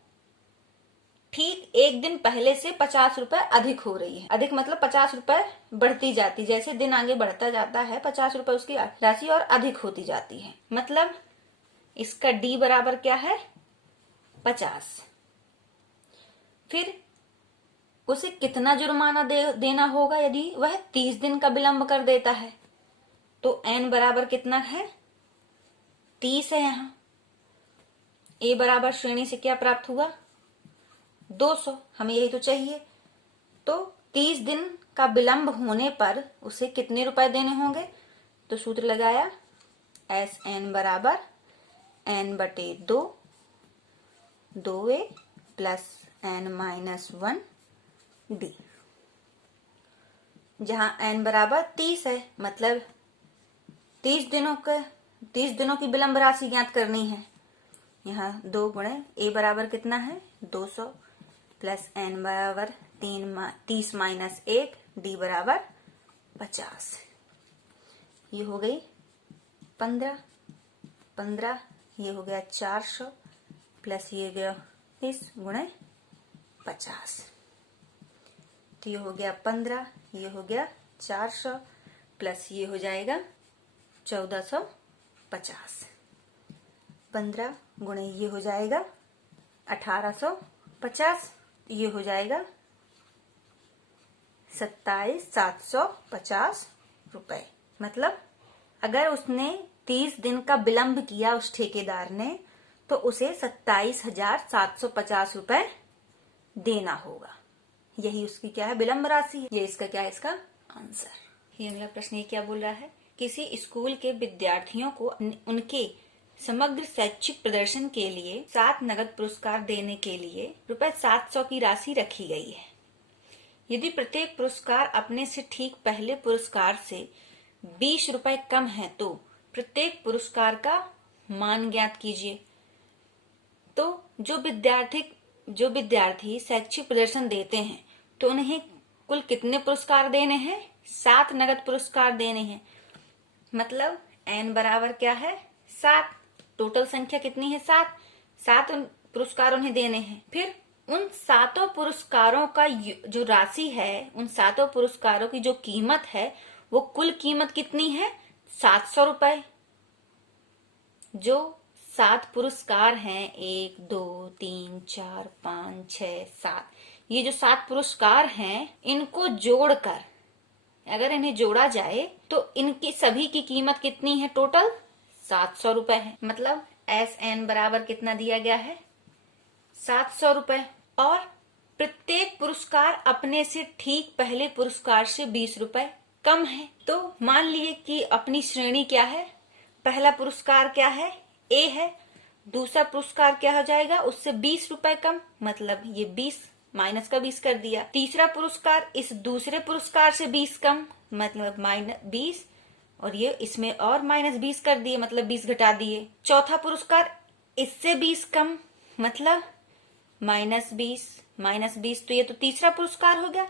ठीक एक दिन पहले से 50 रुपए अधिक हो रही है। अधिक मतलब 50 रुपए बढ़ती जाती, जैसे दिन आगे बढ़ता जाता है 50 रुपए उसकी राशि और अधिक होती जाती है। मतलब इसका डी बराबर क्या है, 50। फिर उसे कितना जुर्माना देना होगा यदि वह 30 दिन का विलंब कर देता है। तो एन बराबर कितना है, 30 है। यहाँ ए बराबर श्रेणी से क्या प्राप्त हुआ, 200। हमें यही तो चाहिए। तो 30 दिन का विलंब होने पर उसे कितने रुपए देने होंगे। तो सूत्र लगाया, एस एन बराबर एन बटे 2, 2a plus N minus 1 D. जहां एन बराबर 30 है, मतलब 30 दिनों की विलंब राशि ज्ञात करनी है। यहाँ 2 गुणे ए बराबर कितना है, 200 प्लस एन बराबर 30 माइनस 1, डी बराबर 50। ये हो गई 15, ये हो गया 400 प्लस ये गया 30 गुणे 50। तो ये हो गया 15, ये हो गया 400 प्लस ये हो जाएगा 1450। 15 गुणे ये हो जाएगा 1850, ये हो जाएगा 27,750 रुपए। मतलब अगर उसने 30 दिन का विलंब किया उस ठेकेदार ने, तो उसे 27,750 रुपए देना होगा। यही उसकी क्या है, विलंब राशि है। ये इसका क्या है, इसका आंसर। ये अगला प्रश्न ये क्या बोल रहा है, किसी स्कूल के विद्यार्थियों को उनके समग्र शैक्षिक प्रदर्शन के लिए 7 नगद पुरस्कार देने के लिए ₹700 की राशि रखी गई है। यदि प्रत्येक पुरस्कार अपने से ठीक पहले पुरस्कार से ₹20 कम है तो प्रत्येक पुरस्कार का मान ज्ञात कीजिए। तो जो विद्यार्थी शैक्षिक प्रदर्शन देते हैं तो उन्हें कुल कितने पुरस्कार देने हैं, 7 नगद पुरस्कार देने हैं। मतलब n बराबर क्या है, 7। टोटल संख्या कितनी है, 7 पुरस्कार उन्हें देने हैं। फिर उन 7 पुरस्कारों का जो राशि है, उन 7 पुरस्कारों की जो कीमत है वो कुल कीमत कितनी है, ₹700। जो 7 पुरस्कार हैं, 1 2 3 4 5 6 7, ये जो 7 पुरस्कार हैं इनको जोड़कर अगर इन्हें जोड़ा जाए तो इनकी सभी की कीमत कितनी है, टोटल ₹700 है। मतलब SN बराबर कितना दिया गया है, ₹700। और प्रत्येक पुरस्कार अपने से ठीक पहले पुरस्कार से ₹20 कम है। तो मान लिए कि अपनी श्रेणी क्या है, पहला पुरस्कार क्या है, A है, दूसरा पुरस्कार क्या हो जाएगा, उससे ₹20 कम, मतलब ये 20 माइनस का 20 कर दिया। तीसरा पुरस्कार इस दूसरे पुरस्कार से 20 कम, मतलब -20, और ये इसमें और -20 कर दिए, मतलब 20 घटा दिए। चौथा पुरस्कार इससे 20 कम, मतलब -20 तो ये तो तीसरा पुरस्कार हो गया,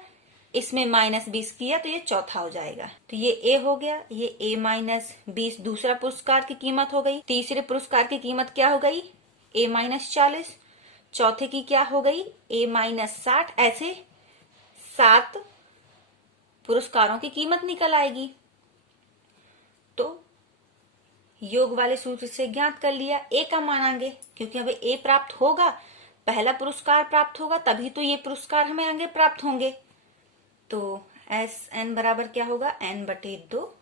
इसमें -20 किया तो ये चौथा हो जाएगा। तो ये A हो गया, ये A-20 दूसरा पुरस्कार की कीमत हो गई। तीसरे पुरस्कार की कीमत क्या हो गई, A-40। चौथे की क्या हो गई, A-60। ऐसे 7 पुरस्कारों की कीमत निकल आएगी। तो योग वाले सूत्र से ज्ञात कर लिया, A का मानांगे, क्योंकि हमें A प्राप्त होगा, पहला पुरस्कार प्राप्त होगा तभी तो ये पुरस्कार हमें आगे प्राप्त होंगे। तो SN बराबर क्या होगा, N/2,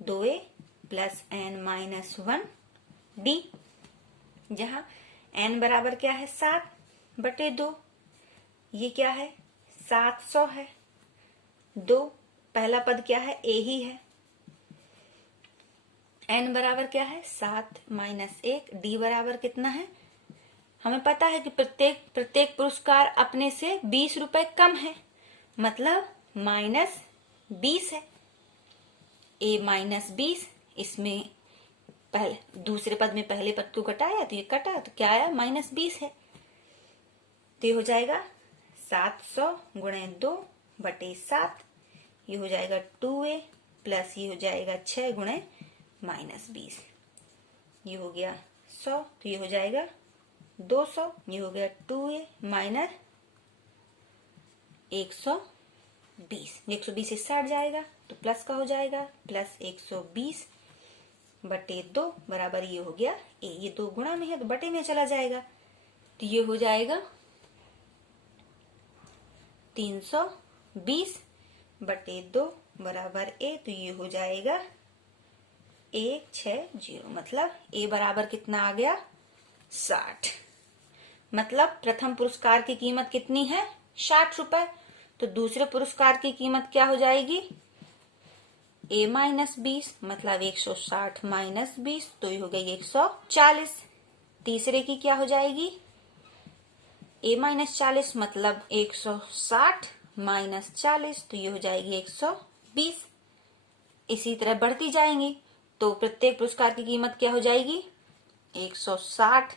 2A प्लस N-1D, जहां N बराबर क्या है, 7/2, ये क्या है, 700 है। 2 पहला पद क्या है, A ही है। N बराबर क्या है, 7 - 1, D बराबर कितना है, हमें पता है कि प्रत्येक पुरस्कार अपने से ₹20 कम है, मतलब -20 है। A-20, इसमें पहले दूसरे पद में पहले पद को घटाया तो ये कटा, तो क्या आया, -20 है। तो ये हो जाएगा 700 × 2/7, ये हो जाएगा 2A प्लस ये हो जाएगा 6 × -20, ये हो गया 100, तो ये हो जाएगा 200, ये हो गया 2A माइनस 120, 120 से 60 जाएगा तो प्लस का हो जाएगा, प्लस 120/2 बराबर ये हो गया A। ये 2 गुणा में है तो बटे में चला जाएगा, तो ये हो जाएगा 320/2 बराबर A। तो ये हो जाएगा 160, मतलब A बराबर कितना आ गया, 60। मतलब प्रथम पुरस्कार की कीमत कितनी है, ₹60। तो दूसरे पुरस्कार की कीमत क्या हो जाएगी, A-20, मतलब 160 - 20, तो ये हो गई 140। तीसरे की क्या हो जाएगी, A-40, मतलब 160 - 40, तो ये हो जाएगी 120। इसी तरह बढ़ती जाएंगी, तो प्रत्येक पुरस्कार की कीमत क्या हो जाएगी, 160,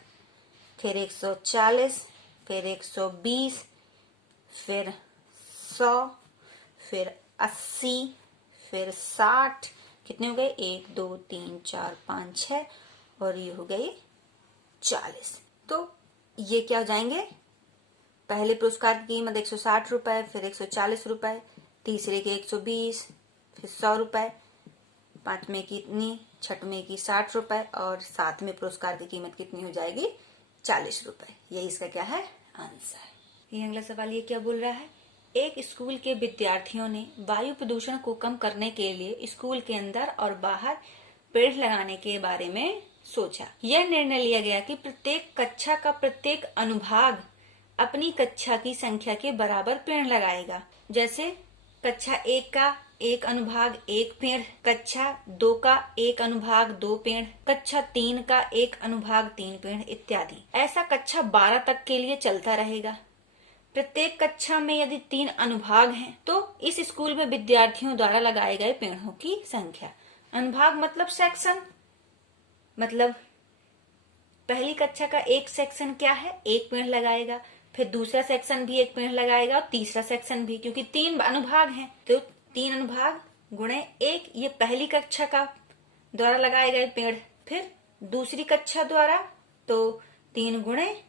फिर 140, फिर 120, फिर 100, फिर 80, फिर 60, कितने हो गए, 1 2 3 4 5 6, और ये हो गए 40। तो ये क्या हो जाएंगे, पहले पुरस्कार की कीमत ₹160, फिर ₹140, तीसरे के 120, फिर ₹100, पांचवें की इतनी, छठवें की ₹60, और सातवें पुरस्कार की कीमत कितनी हो जाएगी, ₹40। यही इसका क्या है, आंसर। ये अगला सवाल ये क्या बोल रहा है, एक स्कूल के विद्यार्थियों ने वायु प्रदूषण को कम करने के लिए स्कूल के अंदर और बाहर पेड़ लगाने के बारे में सोचा। यह निर्णय लिया गया कि प्रत्येक कक्षा का प्रत्येक अनुभाग अपनी कक्षा की संख्या के बराबर पेड़ लगाएगा। जैसे कक्षा 1 का 1/1 पेड़, कक्षा 2 का 1/2 पेड़, कक्षा 3 का 1/3 पेड़ इत्यादि। ऐसा कक्षा 12 तक के लिए चलता रहेगा। प्रत्येक कक्षा में यदि 3 अनुभाग हैं तो इस स्कूल में विद्यार्थियों द्वारा लगाए गए पेड़ों की संख्या। अनुभाग मतलब सेक्शन, मतलब पहली कक्षा का एक सेक्शन क्या है, 1 पेड़ लगाएगा, फिर दूसरा सेक्शन भी 1 पेड़ लगाएगा और तीसरा सेक्शन भी, क्योंकि 3 अनुभाग हैं तो 3 अनुभाग गुणे 1, ये पहली कक्षा का द्वारा लगाए गए पेड़। फिर दूसरी कक्षा द्वारा तो 3 गुणे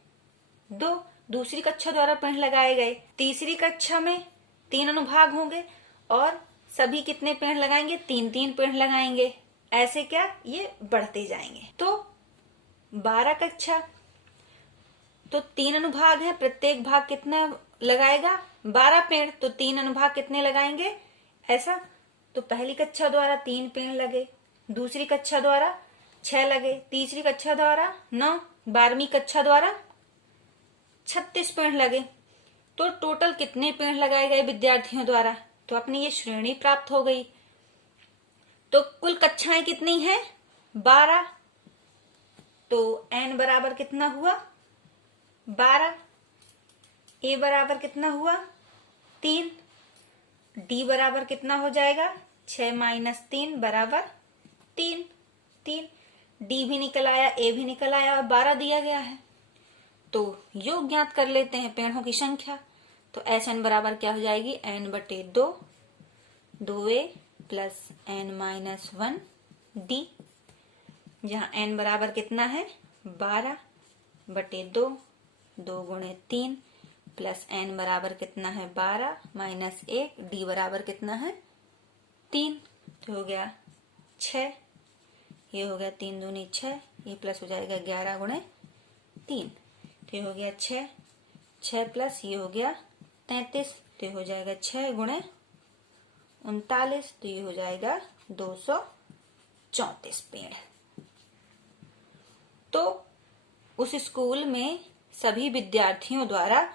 2 दूसरी कक्षा द्वारा पेड़ लगाए गए। तीसरी कक्षा में 3 अनुभाग होंगे और सभी कितने पेड़ लगाएंगे, 3-3 पेड़ लगाएंगे। ऐसे क्या, ये बढ़ते जाएंगे। तो 12 कक्षा तो 3 अनुभाग है, प्रत्येक भाग कितना लगाएगा, 12 पेड़, तो 3 अनुभाग कितने लगाएंगे, ऐसा। तो पहली कक्षा द्वारा 3 पेड़ लगे, दूसरी कक्षा द्वारा 6 लगे, तीसरी कक्षा द्वारा 9, 12वीं कक्षा द्वारा 36 पेड़ लगे। तो टोटल कितने पेड़ लगाए गए विद्यार्थियों द्वारा, तो अपनी ये श्रेणी प्राप्त हो गई। तो कुल कक्षाएं कितनी हैं, 12। तो n बराबर कितना हुआ, 12। a बराबर कितना हुआ, 3। d बराबर कितना हो जाएगा, 6 - 3 बराबर 3। d भी निकल आया, a भी निकल आया और 12 दिया गया है। तो योग ज्ञात कर लेते हैं पेड़ों की संख्या। तो SN बराबर क्या हो जाएगी, n/2, 2a plus n-1 d, जहां n बराबर कितना है, 12/2, 2 गुणे 3 प्लस n बराबर कितना है, 12 माइनस 1, d बराबर कितना है, 3। तो हो गया 6, ये हो गया 3 दूनी 6, ये प्लस हो जाएगा 11 गुणे 3, तो ये हो गया 6 प्लस ये हो गया 33, तो ये हो जाएगा 6 गुणे 39, तो ये हो जाएगा 234 पेड़। तो उस स्कूल में सभी विद्यार्थियों द्वारा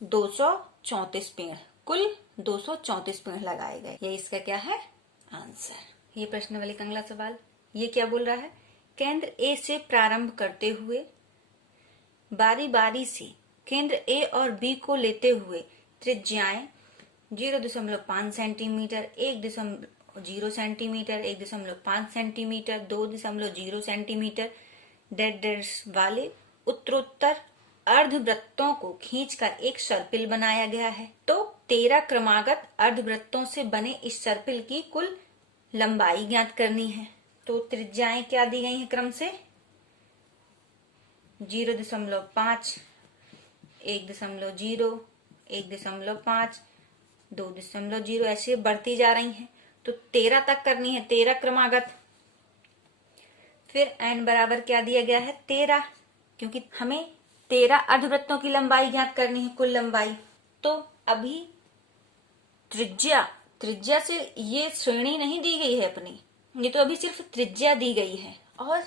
234 पेड़, कुल 234 पेड़ लगाए गए। ये इसका क्या है, आंसर। ये प्रश्न वाले का अगला सवाल, ये क्या बोल रहा है, केंद्र ए से प्रारंभ करते हुए बारी बारी से केंद्र ए और बी को लेते हुए त्रिज्याएं 0.5 centimetre, 1.0 centimetre, 1.5 centimetre, 2.0 centimetre dash वाले उत्तरोत्तर अर्धवृत्तों को खींचकर एक सर्पिल बनाया गया है। तो 13 क्रमागत अर्धवृत्तों से बने इस सर्पिल की कुल लंबाई ज्ञात करनी है। तो त्रिज्याएं क्या दी गई हैं क्रम से, 0.5, 1.0, 1.5, 2.0, ऐसे बढ़ती जा रही हैं। तो 13 तक करनी है, 13 क्रमागत। फिर n बराबर क्या दिया गया है, 13, क्योंकि हमें 13 अर्धवृत्तों की लंबाई ज्ञात करनी है, कुल लंबाई। तो अभी त्रिज्या से ये श्रेणी नहीं दी गई है अपनी, ये तो अभी सिर्फ त्रिज्या दी गई है। और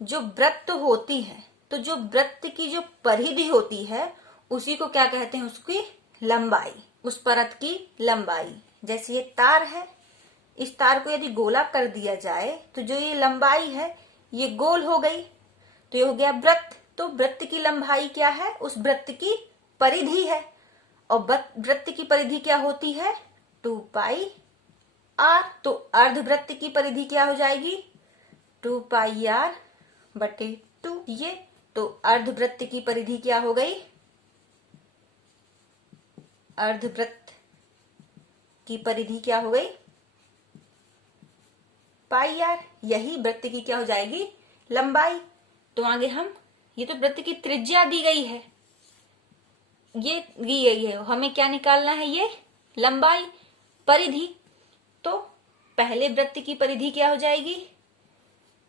जो वृत्त होती है, तो जो वृत्त की जो परिधि होती है उसी को क्या कहते हैं, उसकी लंबाई, उस परत की लंबाई। जैसे ये तार है, इस तार को यदि गोला कर दिया जाए तो जो ये लंबाई है ये गोल हो गई, तो ये हो गया वृत्त। तो वृत्त की लंबाई क्या है, उस वृत्त की परिधि है। और वृत्त की परिधि क्या होती है, 2πr। तो अर्धवृत्त की परिधि क्या हो जाएगी, 2πr/2। ये तो अर्धवृत्त की परिधि क्या हो गई, अर्धवृत्त की परिधि क्या हो गई, πr। यही वृत्त की क्या हो जाएगी, लंबाई। तो आगे हम, ये तो वृत्त की त्रिज्या दी गई है, ये दी गई है, हमें क्या निकालना है, ये लंबाई, परिधि। तो पहले वृत्त की परिधि क्या हो जाएगी,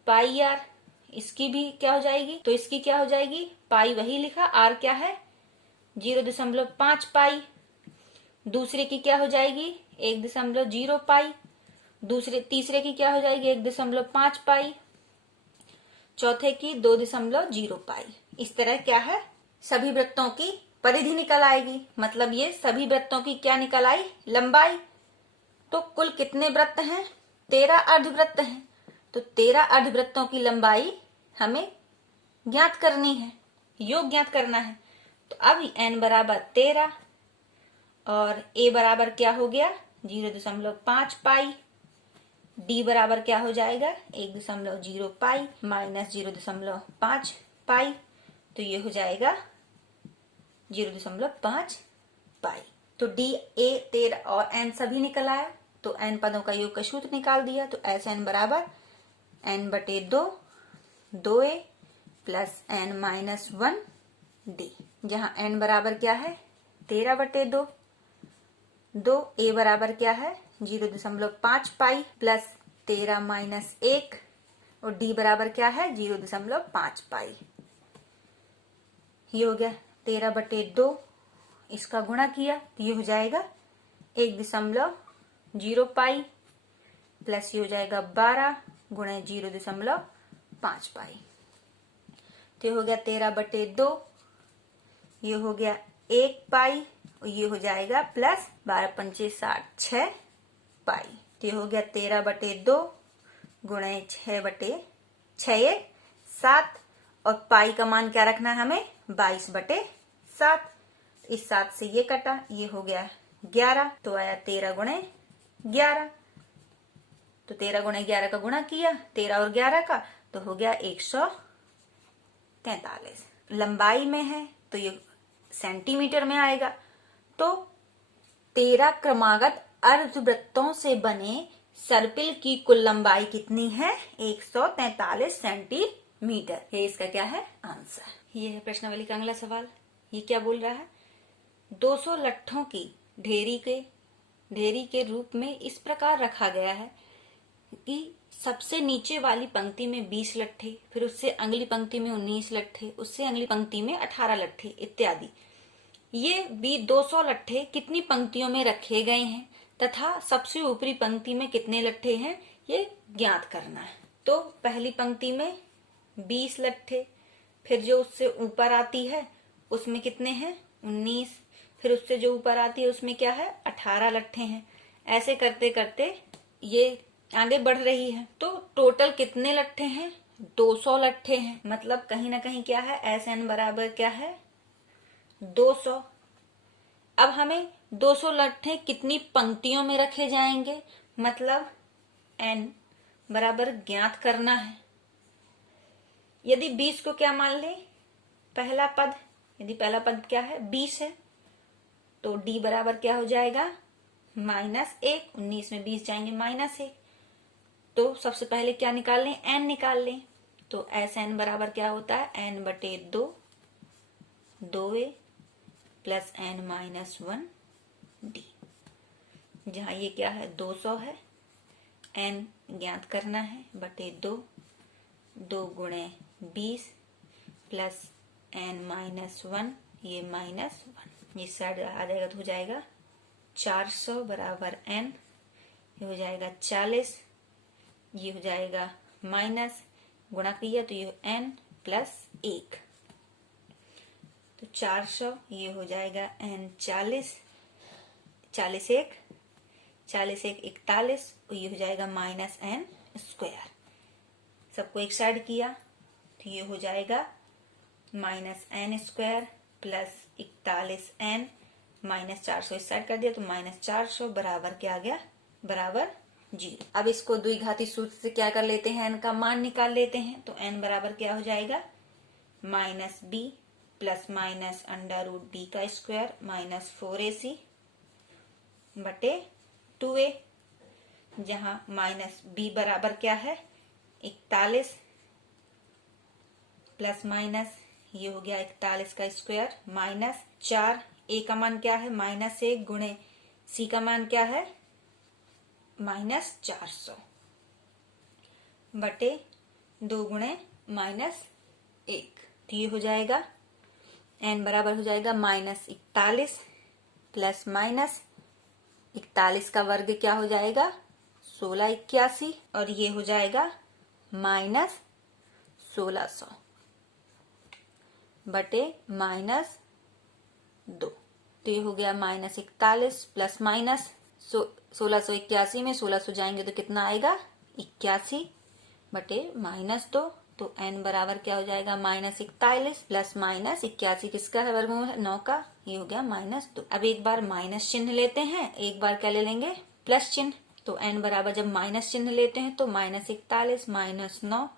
πr। इसकी भी क्या हो जाएगी, तो इसकी क्या हो जाएगी, पाई वही लिखा, r क्या है, 0.5 पाई। दूसरे की क्या हो जाएगी, 1.0 पाई। तीसरे की क्या हो जाएगी, 1.5 पाई। चौथे की 2.0 पाई। इस तरह क्या है, सभी वृत्तों की परिधि निकल आएगी, मतलब ये सभी वृत्तों की क्या निकल आई, लंबाई। तो कुल कितने वृत्त हैं, 13 अर्धवृत्त हैं। तो 13 अर्धवृत्तों की लंबाई हमें ज्ञात करनी है, योग ज्ञात करना है। तो अब n बराबर 13 और a बराबर क्या हो गया 0.5 पाई, d बराबर क्या हो जाएगा 1.0 पाई माइनस 0.5 पाई, तो ये हो जाएगा 0.5 पाई। तो d, a, 13 और n सभी निकल आया। तो n पदों का योग का सूत्र निकाल दिया। तो Sn बराबर n/2 2a plus n minus 1d, जहां n बराबर क्या है 13/2, 2a बराबर क्या है 0.5 पाई प्लस 13 माइनस 1 और d बराबर क्या है 0.5 पाई। ये हो गया 13/2, इसका गुणा किया तो ये हो जाएगा 1.0 पाई प्लस ये हो जाएगा 12 गुणे 0.5 पाई। तो ये हो गया 13/2, ये हो गया 1 पाई और ये हो जाएगा प्लस 12 पंचे 60 6 पाई। तो ये हो गया 13/2 गुणे 6 7 और पाई का मान क्या रखना है हमें 22/7। इस 7 से ये कटा, ये हो गया 11, तो आया 13 गुणे 11। तो 13 गुणे 11 का गुणा किया 13 और 11 का, तो हो गया 143। लंबाई में है तो ये सेंटीमीटर में आएगा। तो 13 क्रमागत अर्धवृत्तों से बने सर्पिल की कुल लंबाई कितनी है 143 सेंटीमीटर। ये इसका क्या है आंसर। ये है प्रश्नावली का अगला सवाल। ये क्या बोल रहा है 200 लट्ठों की ढेरी के रूप में इस प्रकार रखा गया है कि सबसे नीचे वाली पंक्ति में 20 लट्ठे, फिर उससे अगली पंक्ति में 19 लट्ठे, उससे अगली पंक्ति में 18 लट्ठे इत्यादि। ये भी 200 लट्ठे कितनी पंक्तियों में रखे गए हैं तथा सबसे ऊपरी पंक्ति में कितने लट्ठे हैं ये ज्ञात करना है। तो पहली पंक्ति में 20 लट्ठे, फिर जो उससे ऊपर आती है उसमें कितने हैं 19, फिर उससे जो ऊपर आती है उसमें क्या है 18 लट्ठे हैं। ऐसे करते करते ये आगे बढ़ रही है। तो टोटल कितने लट्ठे हैं 200 लट्ठे हैं, मतलब कहीं ना कहीं क्या है Sn बराबर क्या है 200। अब हमें 200 लट्ठे कितनी पंक्तियों में रखे जाएंगे, मतलब n बराबर ज्ञात करना है। यदि 20 को क्या मान ले पहला पद, यदि पहला पद क्या है 20 है, तो d बराबर क्या हो जाएगा -1, 19 में 20 जाएंगे -1। तो सबसे पहले क्या निकाल लें n निकाल लें। तो Sn बराबर क्या होता है n/2 2a plus n minus 1d, जहां ये क्या है 200 है, n ज्ञात करना है /2, 2 गुणे 20 प्लस n माइनस 1, ये -1, ये साइड आ जाएगा तो हो जाएगा 400 बराबर n, ये हो जाएगा 40, ये हो जाएगा माइनस, गुणा किया तो ये n प्लस 1, तो 400, ये हो जाएगा n 40, 41 41 और ये हो जाएगा -n²। सबको एक साइड किया तो ये हो जाएगा -n² प्लस 41n -400 इस साइड कर दिया तो -400 बराबर क्या आ गया बराबर 0। अब इसको द्विघाती सूत्र से क्या कर लेते हैं n का मान निकाल लेते हैं। तो n बराबर क्या हो जाएगा -b प्लस माइनस √b का स्क्वायर -4ac बटे 2a, जहां -b बराबर क्या है 41 प्लस माइनस ये हो गया 41 का स्क्वायर -4, a का मान क्या है -1 गुणे c का मान क्या है -400 बटे 2 गुणे -1, तो ये हो जाएगा n बराबर हो जाएगा -41 प्लस माइनस 41 का वर्ग क्या हो जाएगा 1681 और ये हो जाएगा -1600 बटे 2। तो ये हो गया -41 प्लस माइनस 1681 में 1600 जाएंगे तो कितना आएगा 81 बटे -2। तो n बराबर क्या हो जाएगा -41 प्लस -81 किसका है वर्गमूल है 9 का, ये हो गया -2। अब एक बार माइनस चिन्ह लेते हैं, एक बार क्या ले लेंगे प्लस चिन्ह। तो n बराबर जब माइनस चिन्ह लेते हैं तो -41 -9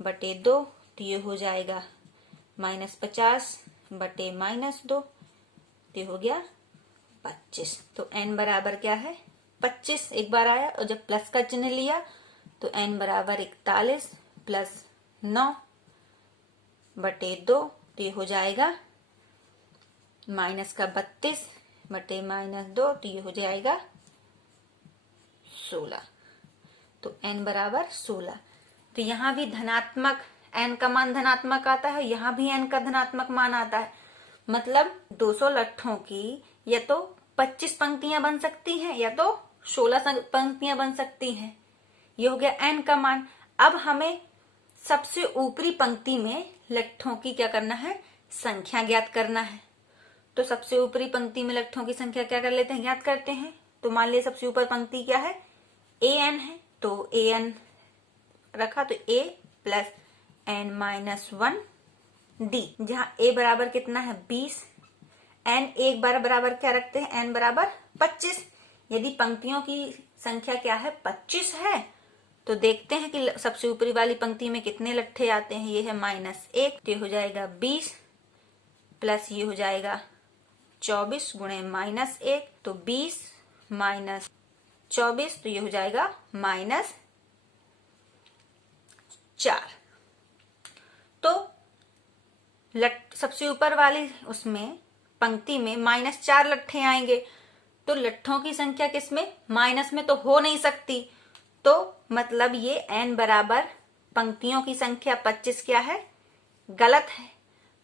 बटे 2, तो ये हो जाएगा -50 बटे -2, तो हो गया 25। तो n बराबर क्या है 25 एक बार आया, और जब प्लस का चिन्ह लिया तो n बराबर 41 प्लस 9 बटे 2, तो ये हो जाएगा माइनस का 32 बटे -2, तो ये हो जाएगा 16। तो n बराबर 16। तो यहाँ भी धनात्मक n का मान धनात्मक आता है, यहाँ भी n का धनात्मक मान आता है। मतलब 200 लट्ठों की या तो 25 पंक्तियां बन सकती हैं या तो 16 पंक्तियां बन सकती हैं। ये हो गया n का मान। अब हमें सबसे ऊपरी पंक्ति में लट्ठों की क्या करना है संख्या ज्ञात करना है। तो सबसे ऊपरी पंक्ति में लट्ठों की संख्या क्या कर लेते हैं ज्ञात करते हैं। तो मान लिया सबसे ऊपर पंक्ति क्या है an है, तो an रखा तो a प्लस n-1 d, जहां a बराबर कितना है 20, n एक बार बराबर क्या रखते हैं n बराबर 25। यदि पंक्तियों की संख्या क्या है 25 है तो देखते हैं कि सबसे ऊपरी वाली पंक्ति में कितने लट्ठे आते हैं। ये है -1, तो ये हो जाएगा 20 प्लस ये हो जाएगा 24 गुणे -1, तो 20 माइनस 24, तो ये हो जाएगा -4। तो सबसे ऊपर वाली उसमें पंक्ति में -4 लट्ठे आएंगे, तो लट्ठों की संख्या किसमें माइनस में तो हो नहीं सकती। तो मतलब ये n बराबर पंक्तियों की संख्या 25 क्या है गलत है।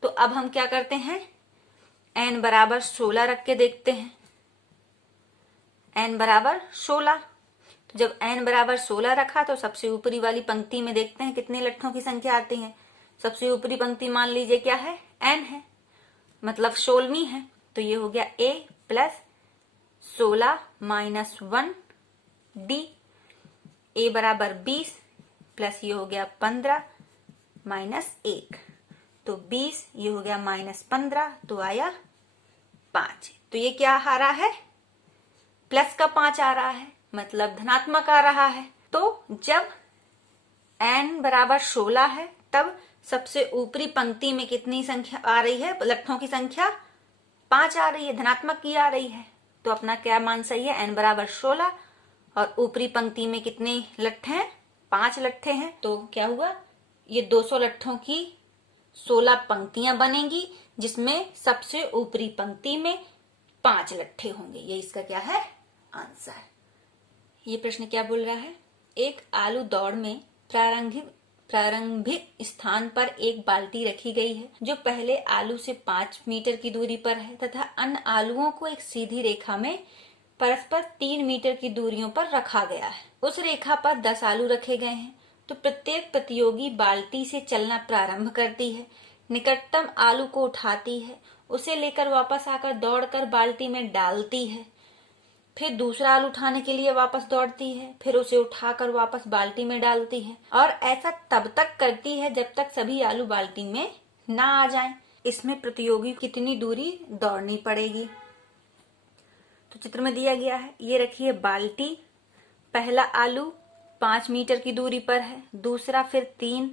तो अब हम क्या करते हैं n बराबर 16 रख के देखते हैं। n बराबर 16, तो जब n बराबर 16 रखा तो सबसे ऊपरी वाली पंक्ति में देखते हैं कितने लट्ठों की संख्या आती है। सबसे ऊपरी पंक्ति मान लीजिए क्या है n है, मतलब 16वीं है। तो ये हो गया a plus 16 minus 1 d, a बराबर 20 प्लस ये हो गया 15 माइनस 1, तो 20 ये हो गया -15, तो आया 5। तो ये क्या आ रहा है प्लस का 5 आ रहा है, मतलब धनात्मक आ रहा है। तो जब n बराबर 16 है तब सबसे ऊपरी पंक्ति में कितनी संख्या आ रही है लट्ठों की संख्या 5 आ रही है, धनात्मक की आ रही है। तो अपना क्या मान सही है n बराबर 16 और ऊपरी पंक्ति में कितने लट्ठे हैं 5 लट्ठे हैं। तो क्या हुआ ये 200 लट्ठों की 16 पंक्तियां बनेंगी जिसमें सबसे ऊपरी पंक्ति में 5 लट्ठे होंगे। ये इसका क्या है आंसर। ये प्रश्न क्या बोल रहा है, एक आलू दौड़ में प्रारंभिक स्थान पर एक बाल्टी रखी गई है जो पहले आलू से 5 मीटर की दूरी पर है तथा अन्य आलुओं को एक सीधी रेखा में परस्पर 3 मीटर की दूरियों पर रखा गया है। उस रेखा पर 10 आलू रखे गए हैं। तो प्रत्येक प्रतियोगी बाल्टी से चलना प्रारंभ करती है, निकटतम आलू को उठाती है, उसे लेकर वापस आकर दौड़कर बाल्टी में डालती है, फिर दूसरा आलू उठाने के लिए वापस दौड़ती है, फिर उसे उठाकर वापस बाल्टी में डालती है और ऐसा तब तक करती है जब तक सभी आलू बाल्टी में ना आ जाएं। इसमें प्रतियोगी कितनी दूरी दौड़नी पड़ेगी। तो चित्र में दिया गया है, ये रखी है बाल्टी, पहला आलू 5 मीटर की दूरी पर है, दूसरा फिर 3,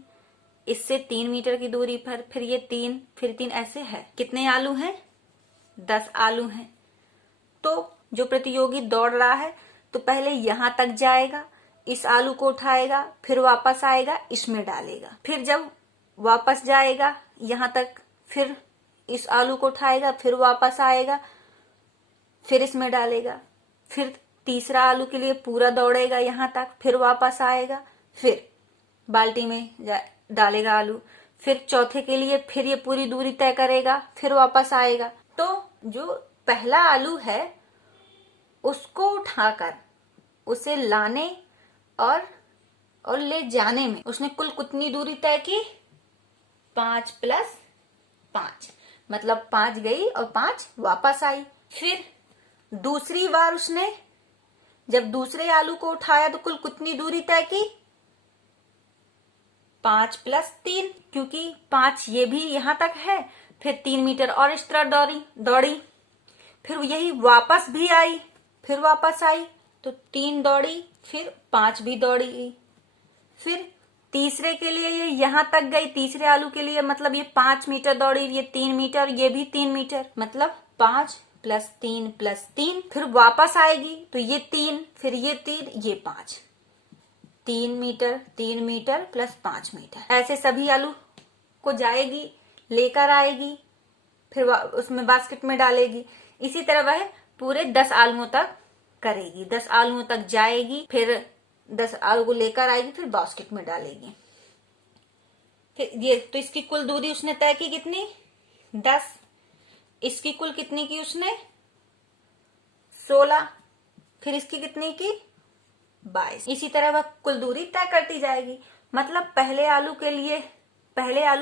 इससे 3 मीटर की दूरी पर, फिर ये 3, फिर 3, ऐसे है। कितने आलू हैं 10 आलू हैं। तो जो प्रतियोगी दौड़ रहा है तो पहले यहां तक जाएगा, इस आलू को उठाएगा, फिर वापस आएगा, इसमें डालेगा, फिर जब वापस जाएगा यहां तक, फिर इस आलू को उठाएगा, फिर वापस आएगा, फिर इसमें डालेगा, फिर तीसरा आलू के लिए पूरा दौड़ेगा यहां तक, फिर वापस आएगा, फिर बाल्टी में डालेगा आलू, फिर चौथे के लिए फिर ये पूरी दूरी तय करेगा, फिर वापस आएगा। तो जो पहला आलू है उसको उठाकर उसे लाने और ले जाने में उसने कुल कितनी दूरी तय की 5 + 5, मतलब 5 गई और 5 वापस आई। फिर दूसरी बार उसने जब दूसरे आलू को उठाया तो कुल कितनी दूरी तय की? 5 + 3, क्योंकि 5 ये भी यहां तक है। फिर 3 मीटर और इस तरह दौड़ी। फिर यही वापस भी आई, फिर वापस आई तो 3 दौड़ी, फिर 5 भी दौड़ी। फिर तीसरे के लिए ये यहां तक गई, तीसरे आलू के लिए, मतलब ये 5 मीटर दौड़ी, ये 3 मीटर, ये भी 3 मीटर, मतलब 5 + 3 + 3। फिर वापस आएगी तो ये 3, फिर ये 3, ये 5, 3 मीटर, 3 मीटर + 5 मीटर। ऐसे सभी आलू को जाएगी, लेकर आएगी, फिर उसमें बास्केट में डालेगी। इसी तरह वह पूरे 10 आलुओं तक करेगी। 10 आलुओं तक जाएगी, फिर 10 आलू को लेकर आएगी, फिर बास्केट में डालेगी। फिर ये तो इसकी कुल दूरी उसने तय की कितनी? 10। इसकी कुल कितनी की उसने? 16। फिर इसकी कितनी की? 22। इसी तरह वह कुल दूरी तय करती जाएगी। मतलब पहले आलू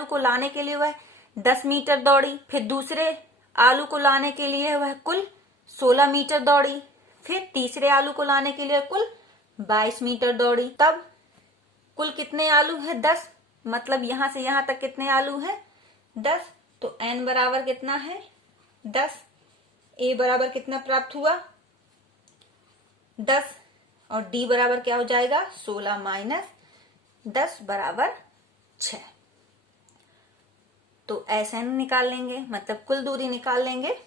को लाने के लिए वह 10 मीटर दौड़ी, फिर दूसरे आलू को लाने के लिए वह कुल 16 मीटर दौड़ी, फिर तीसरे आलू को लाने के लिए कुल 22 मीटर दौड़ी। तब कुल कितने आलू है? 10। मतलब यहां से यहां तक कितने आलू है? 10। तो n बराबर कितना है? 10। a बराबर कितना प्राप्त हुआ? 10। और d बराबर क्या हो जाएगा? 16 - 10 बराबर 6। तो SN निकाल लेंगे, मतलब कुल दूरी निकाल लेंगे।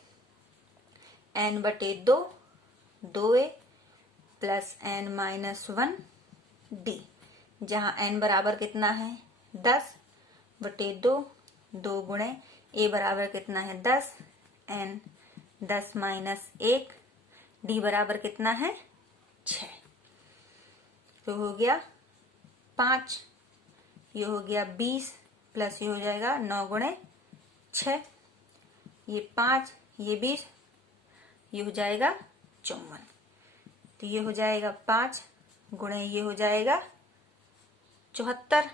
n/2 2a + n - 1 d, जहां n बराबर कितना है? 10/2, 2 गुणे a बराबर कितना है? 10, n 10 - 1, d बराबर कितना है? 6। तो हो गया 5, ये हो गया 20 प्लस ये हो जाएगा 9 गुणे 6, ये 5, ये 20, ये हो जाएगा 54। तो ये हो जाएगा 5 गुणे ये हो जाएगा 74।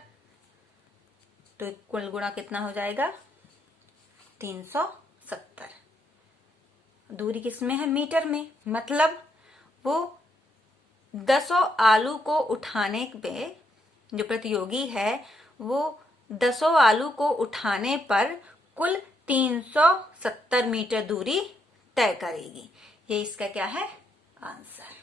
तो कुल गुणा कितना हो जाएगा? 370। दूरी किसमें है? मीटर में। मतलब वो 10 आलू को उठाने पे, जो प्रतियोगी है वो 10 आलू को उठाने पर कुल 370 मीटर दूरी तय करेगी। ये इसका क्या है? आंसर।